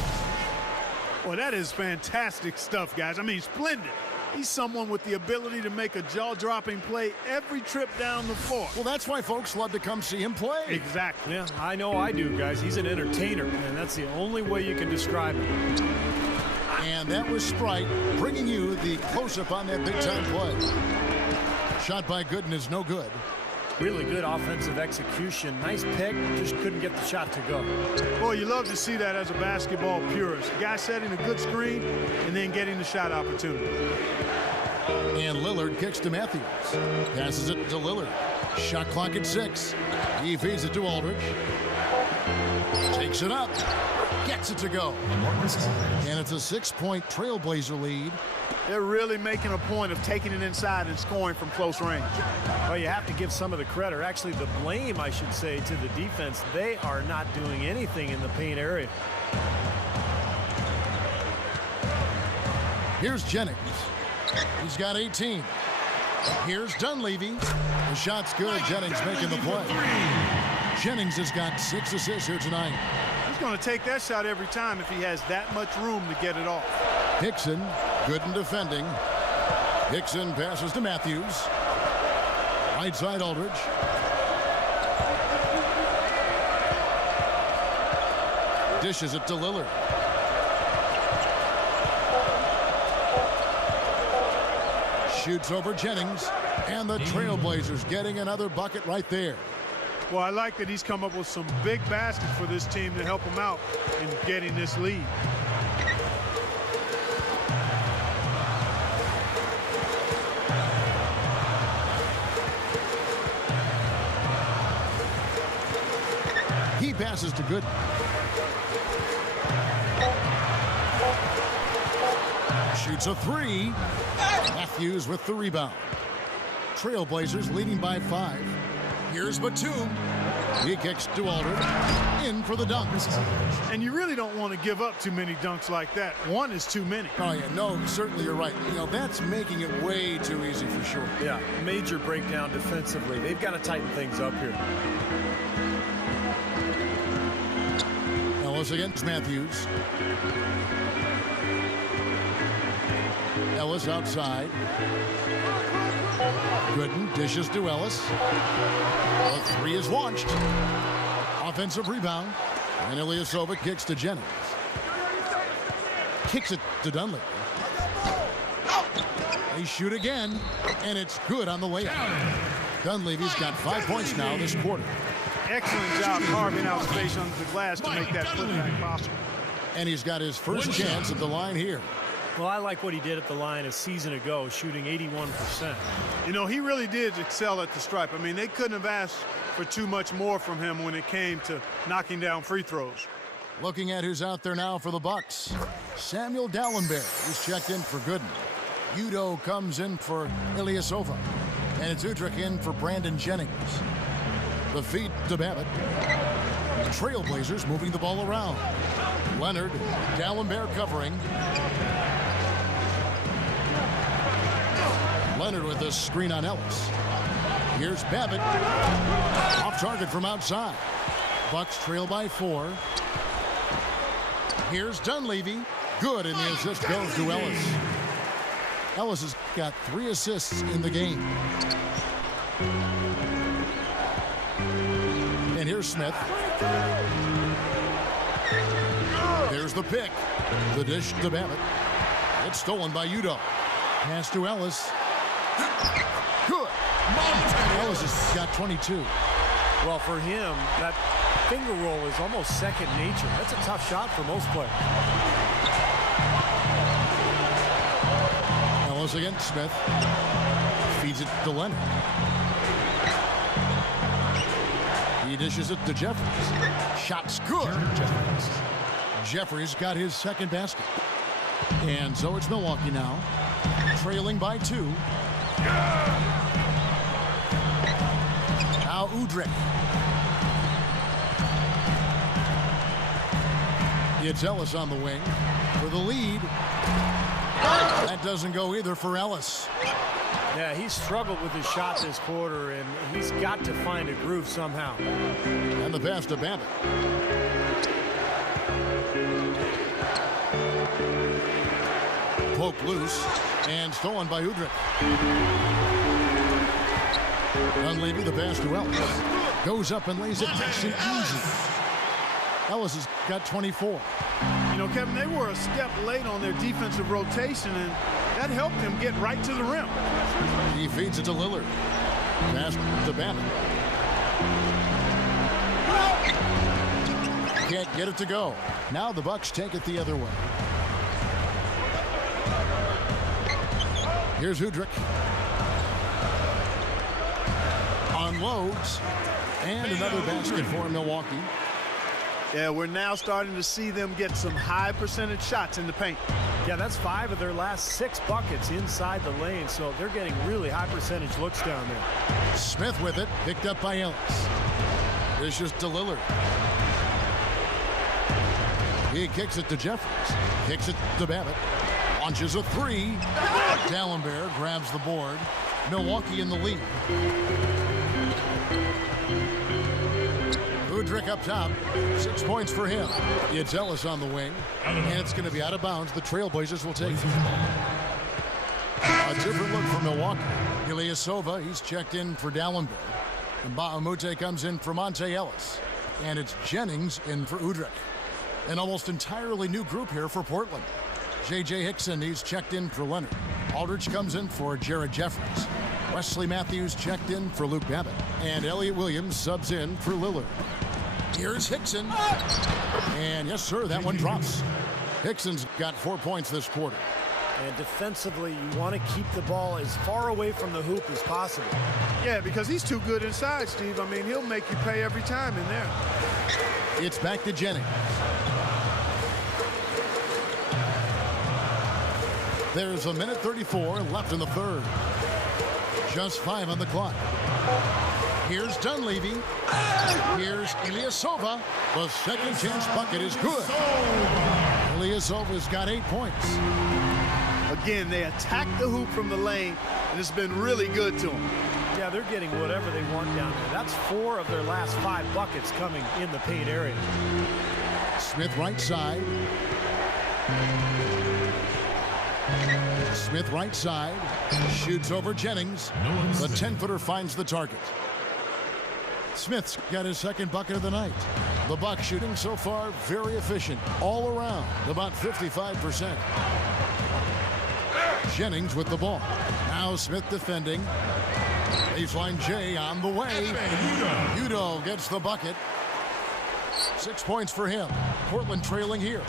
Well, that is fantastic stuff, guys. I mean, splendid. He's someone with the ability to make a jaw-dropping play every trip down the floor. Well, that's why folks love to come see him play. Exactly. Yeah, I know I do, guys. He's an entertainer, and that's the only way you can describe him. And that was Sprite bringing you the close-up on that big-time play. Shot by Gooden is no good. Really good offensive execution. Nice pick, just couldn't get the shot to go. Well, you love to see that as a basketball purist. A guy setting a good screen and then getting the shot opportunity. And Lillard kicks to Matthews. Passes it to Lillard. Shot clock at 6. He feeds it to Aldridge. Takes it up. Gets it to go. And it's a 6-point Trailblazer lead. They're really making a point of taking it inside and scoring from close range. Well, you have to give some of the credit, or actually the blame, I should say, to the defense. They are not doing anything in the paint area. Here's Jennings. He's got 18. Here's Dunleavy. The shot's good. Jennings making the play. Jennings has got 6 assists here tonight. He's going to take that shot every time if he has that much room to get it off. Hickson, good in defending. Hickson passes to Matthews. Right side Aldridge. Dishes it to Lillard. Shoots over Jennings. And the Trailblazers getting another bucket right there. Well, I like that he's come up with some big baskets for this team to help him out in getting this lead. He passes to Gooden. Shoots a 3. Matthews with the rebound. Trailblazers leading by 5. Here's Batum. He kicks to Aldridge. In for the dunk. And you really don't want to give up too many dunks like that. One is too many. Oh, yeah, no, certainly you're right. You know, that's making it way too easy for sure. Yeah, major breakdown defensively. They've got to tighten things up here. Ellis against Matthews. Ellis outside. Gooden dishes to Ellis. The 3 is launched. Offensive rebound. And Ilyasova kicks to Jennings. Kicks it to Dunleavy. They shoot again, and it's good on the way up. Dunleavy's got 5 points now this quarter. Excellent job carving out space under the glass to make that putback possible. And he's got his first chance at the line here. Well, I like what he did at the line a season ago, shooting 81%. You know, he really did excel at the stripe. I mean, they couldn't have asked for too much more from him when it came to knocking down free throws. Looking at who's out there now for the Bucks. Samuel Dallenberg is checked in for Gooden. Udo comes in for Ilyasova. And it's Udrich in for Brandon Jennings. The feed to Babbitt. Trailblazers moving the ball around. Leonard, Dallenberg covering. Leonard with a screen on Ellis. Here's Babbitt. Off target from outside. Bucks trail by 4. Here's Dunleavy. Good, and the assist goes to Ellis. Ellis has got 3 assists in the game. And here's Smith. There's the pick. The dish to Babbitt. It's stolen by Udo. Pass to Ellis. Good. Ellis has got 22. Well, for him, that finger roll is almost second nature. That's a tough shot for most players. Ellis against Smith. Feeds it to Leonard. He dishes it to Jeffries. Shot's good. Jeffries got his second basket. And so it's Milwaukee now. Trailing by 2. Now Udrich. It's Ellis on the wing for the lead. That doesn't go either for Ellis. Yeah, he's struggled with his shot this quarter, and he's got to find a groove somehow. And the pass to Babbitt. Poked loose and stolen by Udrich. Dunleavy, the pass to Ellis. Goes up and lays it nice and easy. Ellis has got 24. You know, Kevin, they were a step late on their defensive rotation, and that helped him get right to the rim. He feeds it to Lillard. Pass to Babbitt. Can't get it to go. Now the Bucks take it the other way. Here's Udrich. Unloads. And another basket for Milwaukee. Yeah, we're now starting to see them get some high percentage shots in the paint. Yeah, that's 5 of their last 6 buckets inside the lane, so they're getting really high percentage looks down there. Smith with it, picked up by Ellis. Dishes to Lillard. He kicks it to Jeffries. Kicks it to Babbitt. Launches a 3. Dallenberg grabs the board. Milwaukee in the lead. Udrich up top. 6 points for him. It's Ellis on the wing. And it's going to be out of bounds. The Trailblazers will take it. A different look for Milwaukee. Ilyasova, he's checked in for Dallenberg. And Bahamute comes in for Monte Ellis. And it's Jennings in for Udrich. An almost entirely new group here for Portland. J.J. Hickson, he's checked in for Leonard. Aldridge comes in for Jared Jeffries. Wesley Matthews checked in for Luke Babbitt. And Elliott Williams subs in for Lillard. Here's Hickson. And yes, sir, that one drops. Hickson's got 4 points this quarter. And defensively, you want to keep the ball as far away from the hoop as possible. Yeah, because he's too good inside, Steve. I mean, he'll make you pay every time in there. It's back to Jennings. There's a minute 34 left in the third. Just 5 on the clock. Here's Dunleavy. Here's Ilyasova. The second chance bucket is good. Ilyasova's got 8 points. Again, they attack the hoop from the lane, and it's been really good to them. Yeah, they're getting whatever they want down there. That's 4 of their last 5 buckets coming in the paint area. Smith right side. Smith right side. Shoots over Jennings. The 10-footer finds the target. Smith's got his second bucket of the night. The Bucks shooting so far very efficient all around, about 55%. Jennings with the ball. Now Smith defending. Baseline J on the way. Udo gets the bucket. 6 points for him. Portland trailing here.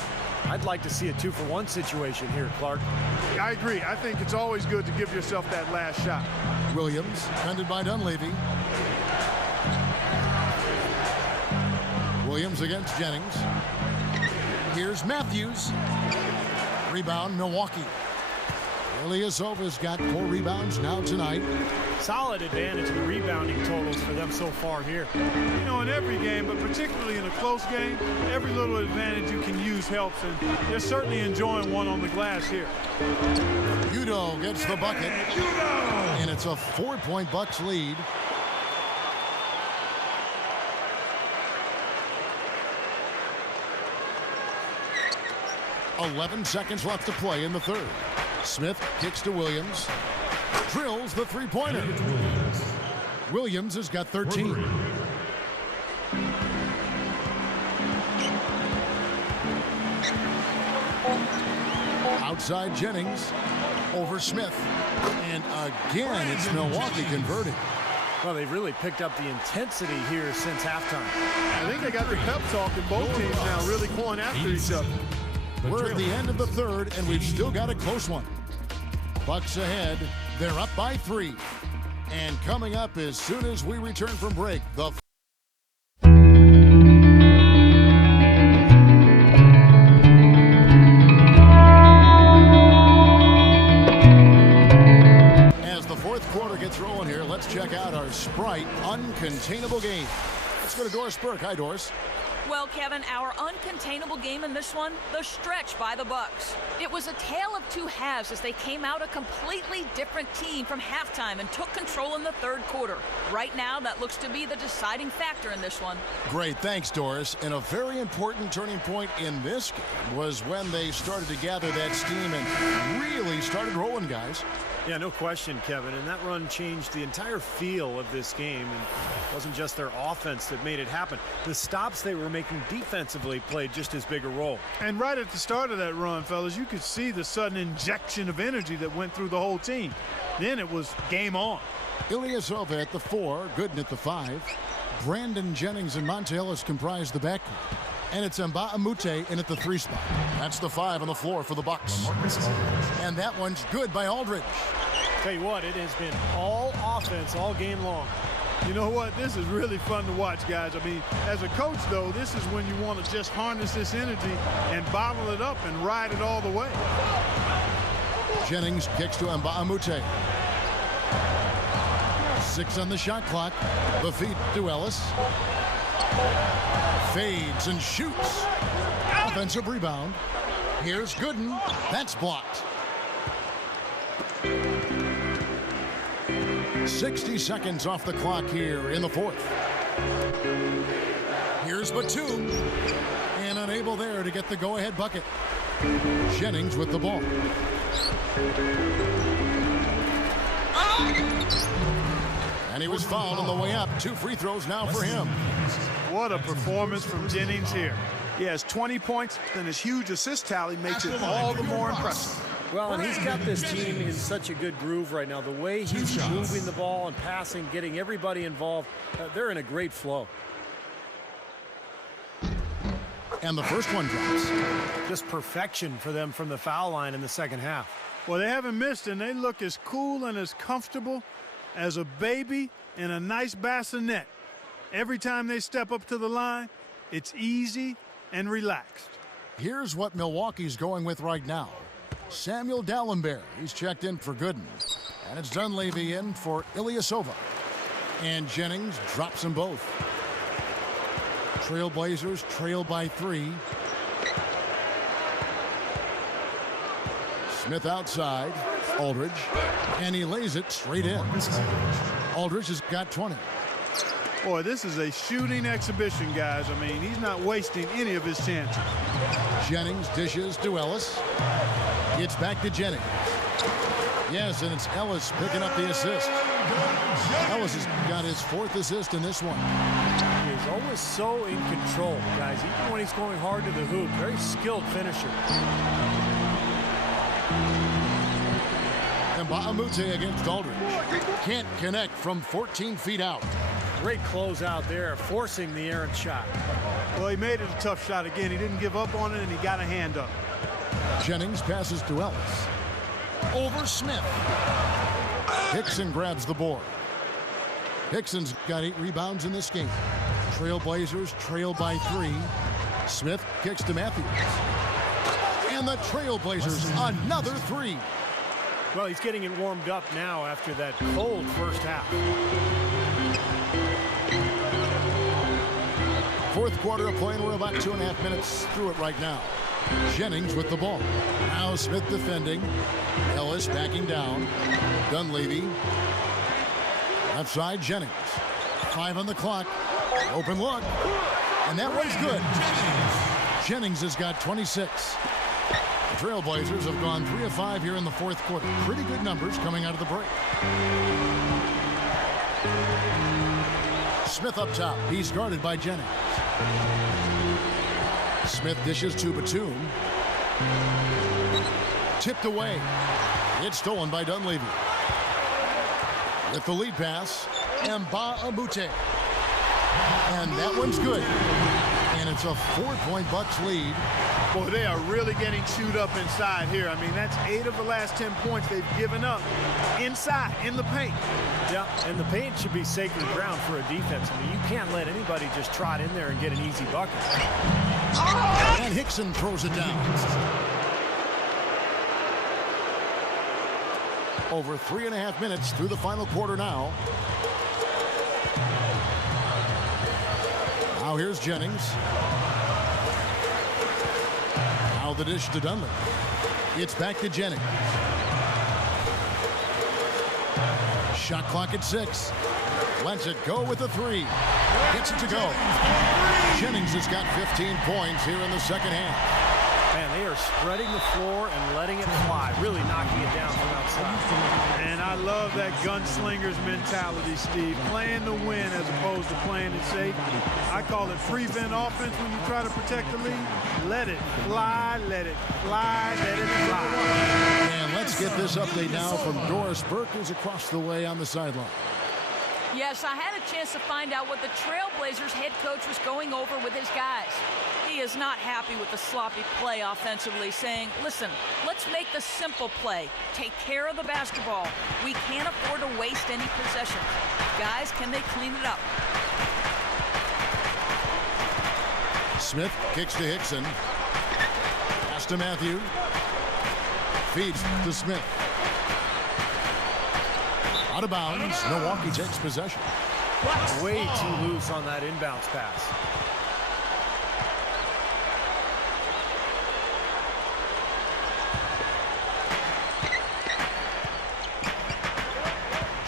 I'd like to see a 2-for-1 situation here, Clark. I agree. I think it's always good to give yourself that last shot. Williams, defended by Dunleavy. Williams against Jennings. Here's Matthews. Rebound, Milwaukee. Ilyasova's got 4 rebounds now tonight. Solid advantage in the rebounding totals for them so far here. You know, in every game, but particularly in a close game, every little advantage you can use helps, and they're certainly enjoying one on the glass here. Udo gets the bucket, and it's a 4-point Bucks lead. .11 seconds left to play in the third. Smith kicks to Williams. Drills the three-pointer. Williams has got 13. Outside Jennings. Over Smith. And again, it's Milwaukee converting. Well, they've really picked up the intensity here since halftime. I think they got the pep talk in both teams now, really going after each other. We're at the end of the third, and we've still got a close one. Bucks ahead. They're up by 3. And coming up as soon as we return from break, the as the fourth quarter gets rolling here, let's check out our Sprite Uncontainable game. Let's go to Doris Burke. Hi, Doris. Well, Kevin, our uncontainable game in this one, the stretch by the Bucks. It was a tale of two halves as they came out a completely different team from halftime and took control in the third quarter. Right now, that looks to be the deciding factor in this one. Great, thanks, Doris. And a very important turning point in this game was when they started to gather that steam and really started rolling, guys. Yeah, no question, Kevin. And that run changed the entire feel of this game. And it wasn't just their offense that made it happen. The stops they were making defensively played just as big a role. And right at the start of that run, fellas, you could see the sudden injection of energy that went through the whole team. Then it was game on. Ilyasova at the 4, Gooden at the 5. Brandon Jennings and Monte Ellis comprise the backcourt. And it's Mbamute in at the 3 spot. That's the 5 on the floor for the Bucks. And that one's good by Aldridge. Tell you what, it has been all offense all game long. You know what? This is really fun to watch, guys. I mean, as a coach, though, this is when you want to just harness this energy and bottle it up and ride it all the way. Jennings kicks to Mbamute. 6 on the shot clock. The feed to Ellis. Fades and shoots. Offensive rebound. Here's Gooden. That's blocked. 60 seconds off the clock here in the fourth. Here's Batum. And unable there to get the go-ahead bucket. Jennings with the ball. And he was fouled on the way up. 2 free throws now for him. What a performance from Jennings here. He has 20 points, and his huge assist tally makes it all the more impressive. Well, and he's got this team in such a good groove right now. The way he's moving the ball and passing, getting everybody involved, they're in a great flow. And the first one drops. Just perfection for them from the foul line in the second half. Well, they haven't missed, and they look as cool and as comfortable as a baby in a nice bassinet. Every time they step up to the line, it's easy and relaxed. Here's what Milwaukee's going with right now. Samuel Dallenberg, he's checked in for Gooden. And it's Dunleavy in for Ilyasova. And Jennings drops them both. Trailblazers trail by 3. Smith outside. Aldridge. And he lays it straight in. Aldridge has got 20. Boy, this is a shooting exhibition, guys. I mean, he's not wasting any of his chances. Jennings dishes to Ellis. It's back to Jennings. Yes, and it's Ellis picking up the assist. Ellis has got his 4th assist in this one. He's always so in control, guys, even when he's going hard to the hoop. Very skilled finisher. And Mbamute against Aldridge. Can't connect from 14 feet out. Great close out there, forcing the errant shot. Well, he made it a tough shot again. He didn't give up on it, and he got a hand up. Jennings passes to Ellis. Over Smith. Hickson grabs the board. Hickson's got 8 rebounds in this game. Trailblazers trail by 3. Smith kicks to Matthews. And the Trailblazers another 3. Well, he's getting it warmed up now after that cold first half. Fourth quarter of play, and we're about 2.5 minutes through it right now. Jennings with the ball. Now Smith defending. Ellis backing down. Dunleavy. Outside Jennings. 5 on the clock. Open look. And that one's good. Jennings has got 26. The Trailblazers have gone 3 of 5 here in the fourth quarter. Pretty good numbers coming out of the break. Smith up top. He's guarded by Jennings. Smith dishes to Batum. Tipped away. It's stolen by Dunleavy. With the lead pass, Mbah-a-Moute. And that one's good. And it's a 4-point Bucks lead. Boy, they are really getting chewed up inside here. I mean, that's 8 of the last 10 points they've given up inside, in the paint. Yeah, and the paint should be sacred ground for a defense. I mean, you can't let anybody just trot in there and get an easy bucket. And Hickson throws it down. Over 3.5 minutes through the final quarter now. Now here's Jennings. Now the dish to Dunlap. It's back to Jennings. Shot clock at 6. Lets it go with a 3. Gets it to go. Jennings has got 15 points here in the second half. Man, they are spreading the floor and letting it fly, really knocking it down from outside. And I love that gunslinger's mentality, Steve. Playing to win as opposed to playing it safe. I call it prevent offense when you try to protect the lead. Let it fly, let it fly, let it fly. And let's get this update now from Doris Burke, who's across the way on the sideline. Yes, I had a chance to find out what the Trailblazers head coach was going over with his guys. He is not happy with the sloppy play offensively, saying, listen, let's make the simple play. Take care of the basketball. We can't afford to waste any possessions. Guys, can they clean it up? Smith kicks to Hickson. Pass to Matthew. Feeds to Smith. Out of bounds. Milwaukee takes possession. Way too loose on that inbounds pass.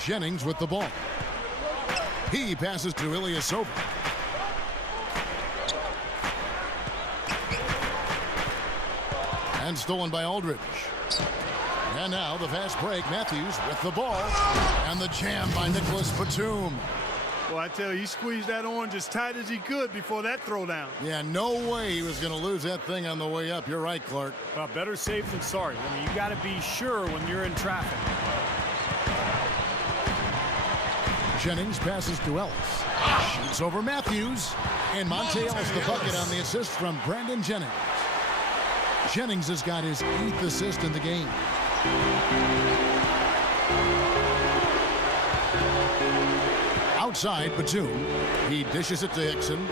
Jennings with the ball. He passes to Ilyasova. And stolen by Aldridge. And now the fast break. Matthews with the ball. And the jam by Nicholas Batum. Well, I tell you, he squeezed that orange as tight as he could before that throwdown. Yeah, no way he was going to lose that thing on the way up. You're right, Clark. Well, better safe than sorry. I mean, you got to be sure when you're in traffic. Jennings passes to Ellis. Shoots over Matthews. And Monte Ellis the bucket on the assist from Brandon Jennings. Jennings has got his 8th assist in the game. Outside, Batum. He dishes it to Hickson.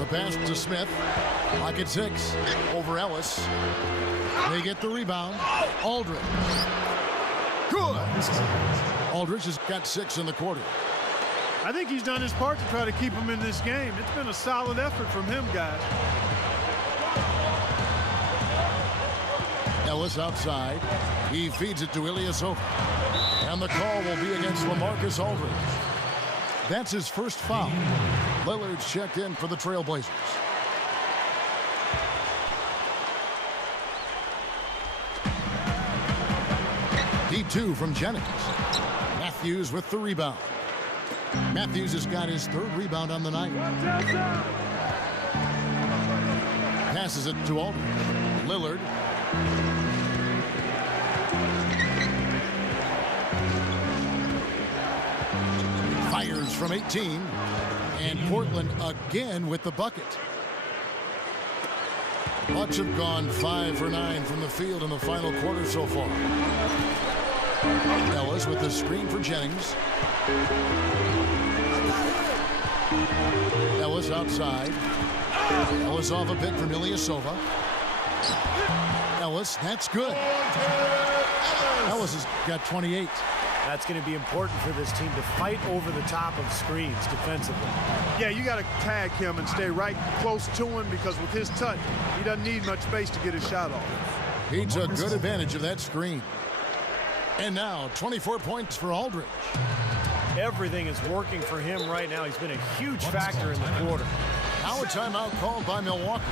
The pass to Smith. Clock at 6. Over Ellis. They get the rebound. Aldridge. Good. Aldridge has got 6 in the quarter. I think he's done his part to try to keep him in this game. It's been a solid effort from him, guys. Ellis outside. He feeds it to Ilyasova. And the call will be against LaMarcus Aldridge. That's his first foul. Lillard's checked in for the Trailblazers. Deep 2 from Jennings. Matthews with the rebound. Matthews has got his 3rd rebound on the night. Passes it to Aldridge. Lillard. Fires from 18. And Portland again with the bucket. Bucks have gone 5 for 9 from the field in the final quarter so far. Ellis with the screen for Jennings. Ellis outside. Ellis off a pick from Ilyasova. Ellis, that's good. Ellis has got 28. That's going to be important for this team to fight over the top of screens defensively. Yeah, you got to tag him and stay right close to him, because with his touch, he doesn't need much space to get his shot off. He took good advantage of that screen. And now 24 points for Aldridge. Everything is working for him right now. He's been a huge factor in the quarter. Now a timeout called by Milwaukee.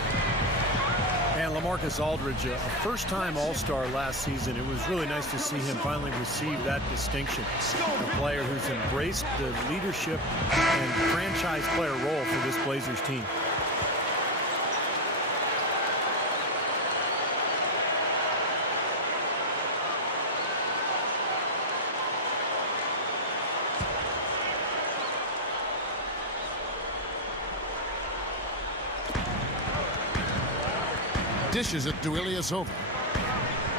And LaMarcus Aldridge, a first-time All-Star last season. It was really nice to see him finally receive that distinction. A player who's embraced the leadership and franchise player role for this Blazers team. Dishes it to Ilyasova.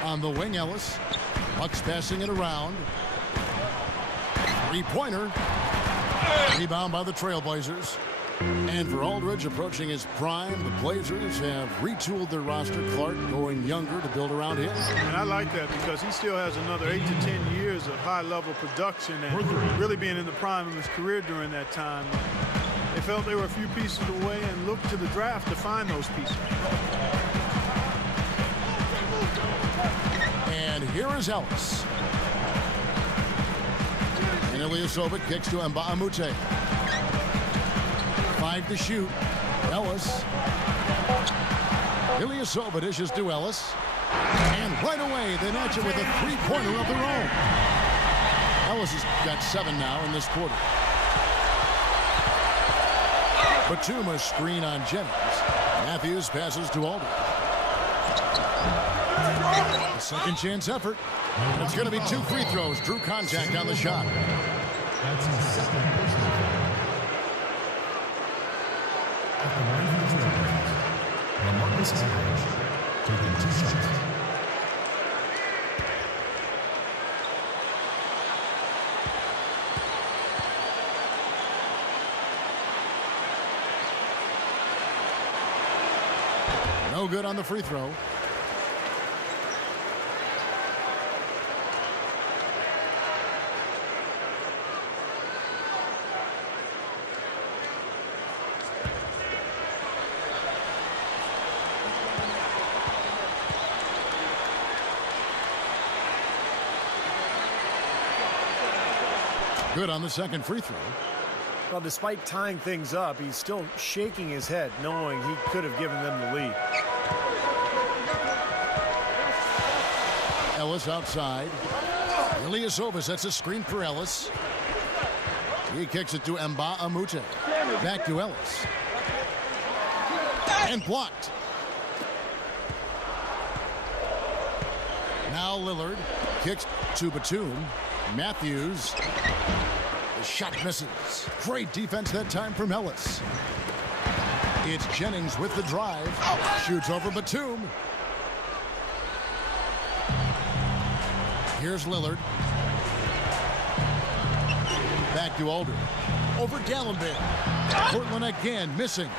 On the wing, Ellis. Bucks passing it around. Three-pointer. Rebound by the Trailblazers. And for Aldridge, approaching his prime, the Blazers have retooled their roster. Clark going younger to build around him. And I like that, because he still has another 8 to 10 years of high-level production and really being in the prime of his career during that time. They felt they were a few pieces away and looked to the draft to find those pieces. And here is Ellis. And Ilyasova kicks to Mbamute. 5 to shoot. Ellis. Ilyasova dishes to Ellis. And right away, they match it with a three-pointer of their own. Ellis has got 7 now in this quarter. Batum a screen on Jennings. Matthews passes to Aldridge. A second chance effort. And it's going to be 2 free throws. Drew contact on the shot. That's his second personal foul. At the line for the Trailblazers, LaMarcus Aldridge taking 2 shots. No good on the free throw. Good on the second free throw. Well, despite tying things up, he's still shaking his head, knowing he could have given them the lead. Ellis outside. Ilyasova sets a screen for Ellis. He kicks it to Mbamute. Back to Ellis. And blocked. Now Lillard kicks to Batum. Matthews. The shot misses. Great defense that time from Ellis. It's Jennings with the drive. Shoots over Batum. Here's Lillard. Back to Aldridge. Over Dallenberg. Portland again missing.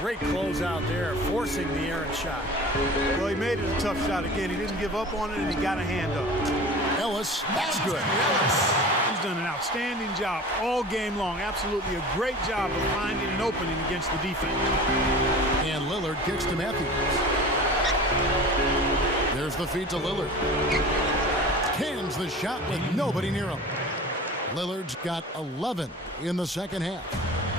Great closeout there, forcing the errant shot. Well, he made it a tough shot again. He didn't give up on it, and he got a hand up. Ellis, that's good. He's done an outstanding job all game long. Absolutely a great job of finding an opening against the defense. And Lillard kicks to Matthews. There's the feed to Lillard. Cans the shot with nobody near him. Lillard's got 11 in the second half.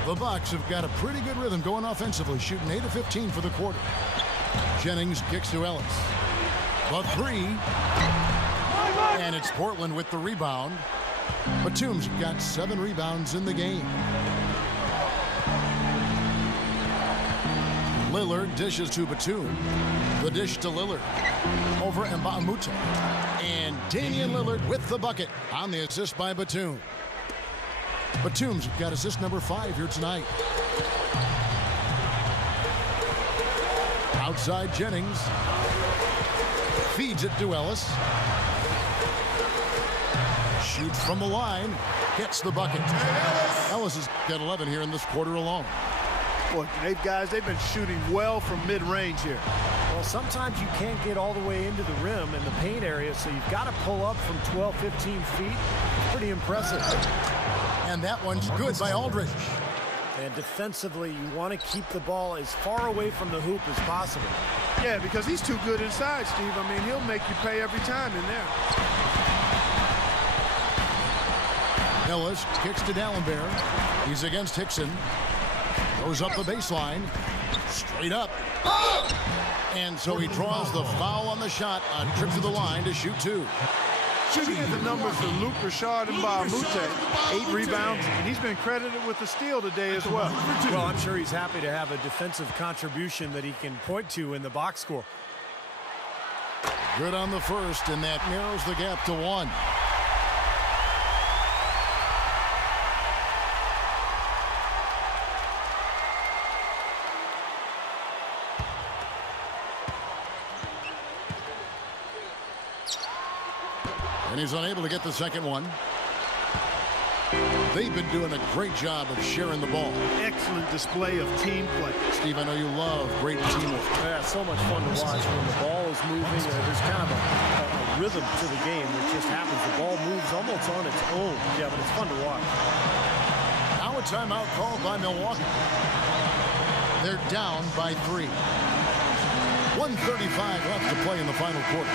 The Bucks have got a pretty good rhythm going offensively, shooting 8 of 15 for the quarter. Jennings kicks to Ellis. The three. And it's Portland with the rebound. Batum's got 7 rebounds in the game. Lillard dishes to Batum. The dish to Lillard. Over Mbamute. And Damian Lillard with the bucket on the assist by Batum. Batum's got assist number 5 here tonight. Outside Jennings. Feeds it to Ellis. Shoots from the line. Hits the bucket. Ellis has got 11 here in this quarter alone. Boy, they've been shooting well from mid-range here. Well, sometimes you can't get all the way into the rim in the paint area, so you've got to pull up from 12, 15 feet. Pretty impressive. And that one's good by Aldridge. And defensively, you want to keep the ball as far away from the hoop as possible. Yeah, because he's too good inside, Steve. I mean, he'll make you pay every time in there. Ellis kicks to Dallenberg. He's against Hickson. Goes up the baseline. Straight up. And so he draws the foul on the shot. A trip to the line to shoot two. Looking at the numbers for Luke Richard and Mbah-a-Moute, 8 rebounds, and he's been credited with the steal today as well. Well, I'm sure he's happy to have a defensive contribution that he can point to in the box score. Good on the first, and that narrows the gap to 1. And he's unable to get the second one. They've been doing a great job of sharing the ball. Excellent display of team play. Steve, I know you love great teamwork. Yeah, so much fun to watch when the ball is moving. There's kind of a rhythm to the game that just happens. The ball moves almost on its own. Yeah, but it's fun to watch. Now a timeout called by Milwaukee. They're down by 3. 1:35 left to play in the final quarter.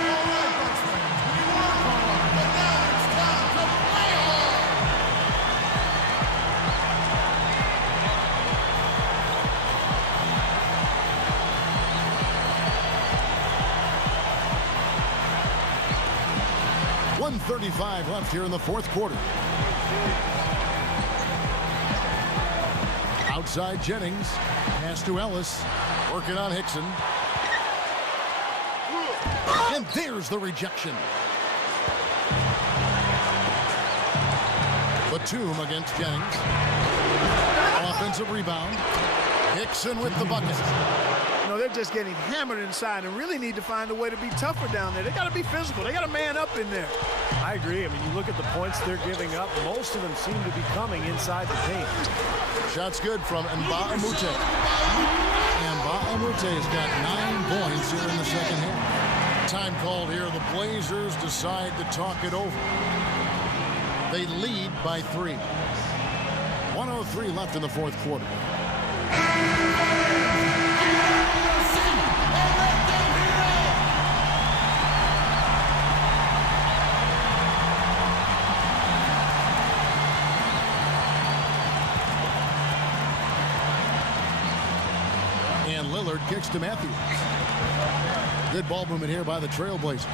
.35 left here in the fourth quarter. Outside Jennings. Pass to Ellis. Working on Hickson. And there's the rejection. Batum against Jennings. Offensive rebound. Hickson with the bucket. You know, they're just getting hammered inside and really need to find a way to be tougher down there. They got to be physical. They got to man up in there. I agree. I mean, you look at the points they're giving up. Most of them seem to be coming inside the paint. Shot's good from Mbah-a-Moute. And Mbah-a-Moute has got 9 points here in the second half. Time called here. The Blazers decide to talk it over. They lead by 3. 1:03 left in the fourth quarter. And Lillard kicks to Matthews. Good ball movement here by the Trailblazers.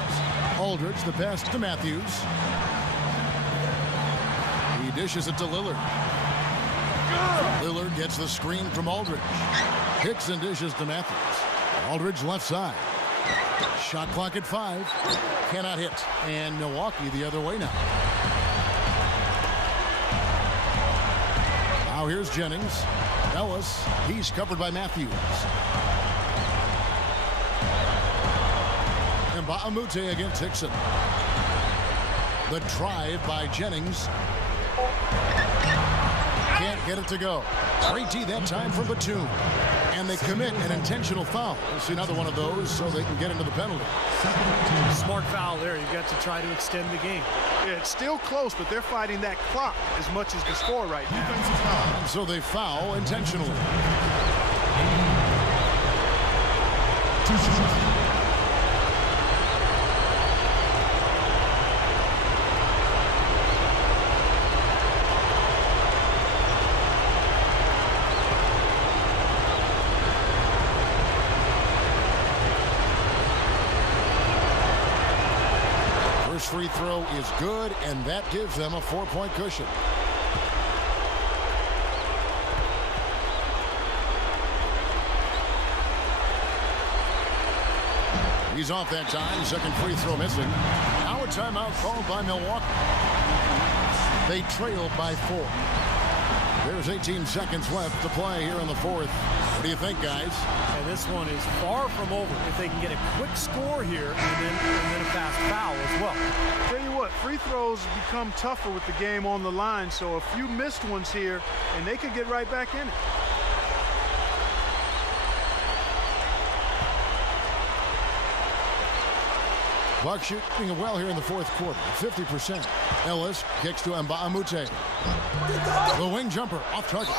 Aldridge, the pass to Matthews. He dishes it to Lillard. Lillard gets the screen from Aldridge. Hickson dishes to Matthews. Aldridge left side. Shot clock at 5. Cannot hit. And Milwaukee the other way now. Now here's Jennings. Ellis. He's covered by Matthews. And Mbah-a-Moute against Hickson. The drive by Jennings. Can't get it to go. Great D that time for Batum. And they commit an intentional foul. We'll see another one of those so they can get into the penalty. Smart foul there. You've got to try to extend the game. Yeah, it's still close, but they're fighting that clock as much as the score right now. And so they foul intentionally. Free throw is good, and that gives them a 4-point cushion. He's off that time. Second free throw missing. Now a timeout called by Milwaukee. They trail by 4. There's 18 seconds left to play here in the fourth. What do you think, guys? And this one is far from over. If they can get a quick score here and then a fast foul as well. Tell you what, free throws become tougher with the game on the line, so a few missed ones here, and they could get right back in it. Bucks shooting well here in the fourth quarter, 50%. Ellis kicks to Mbamute. The wing jumper off target.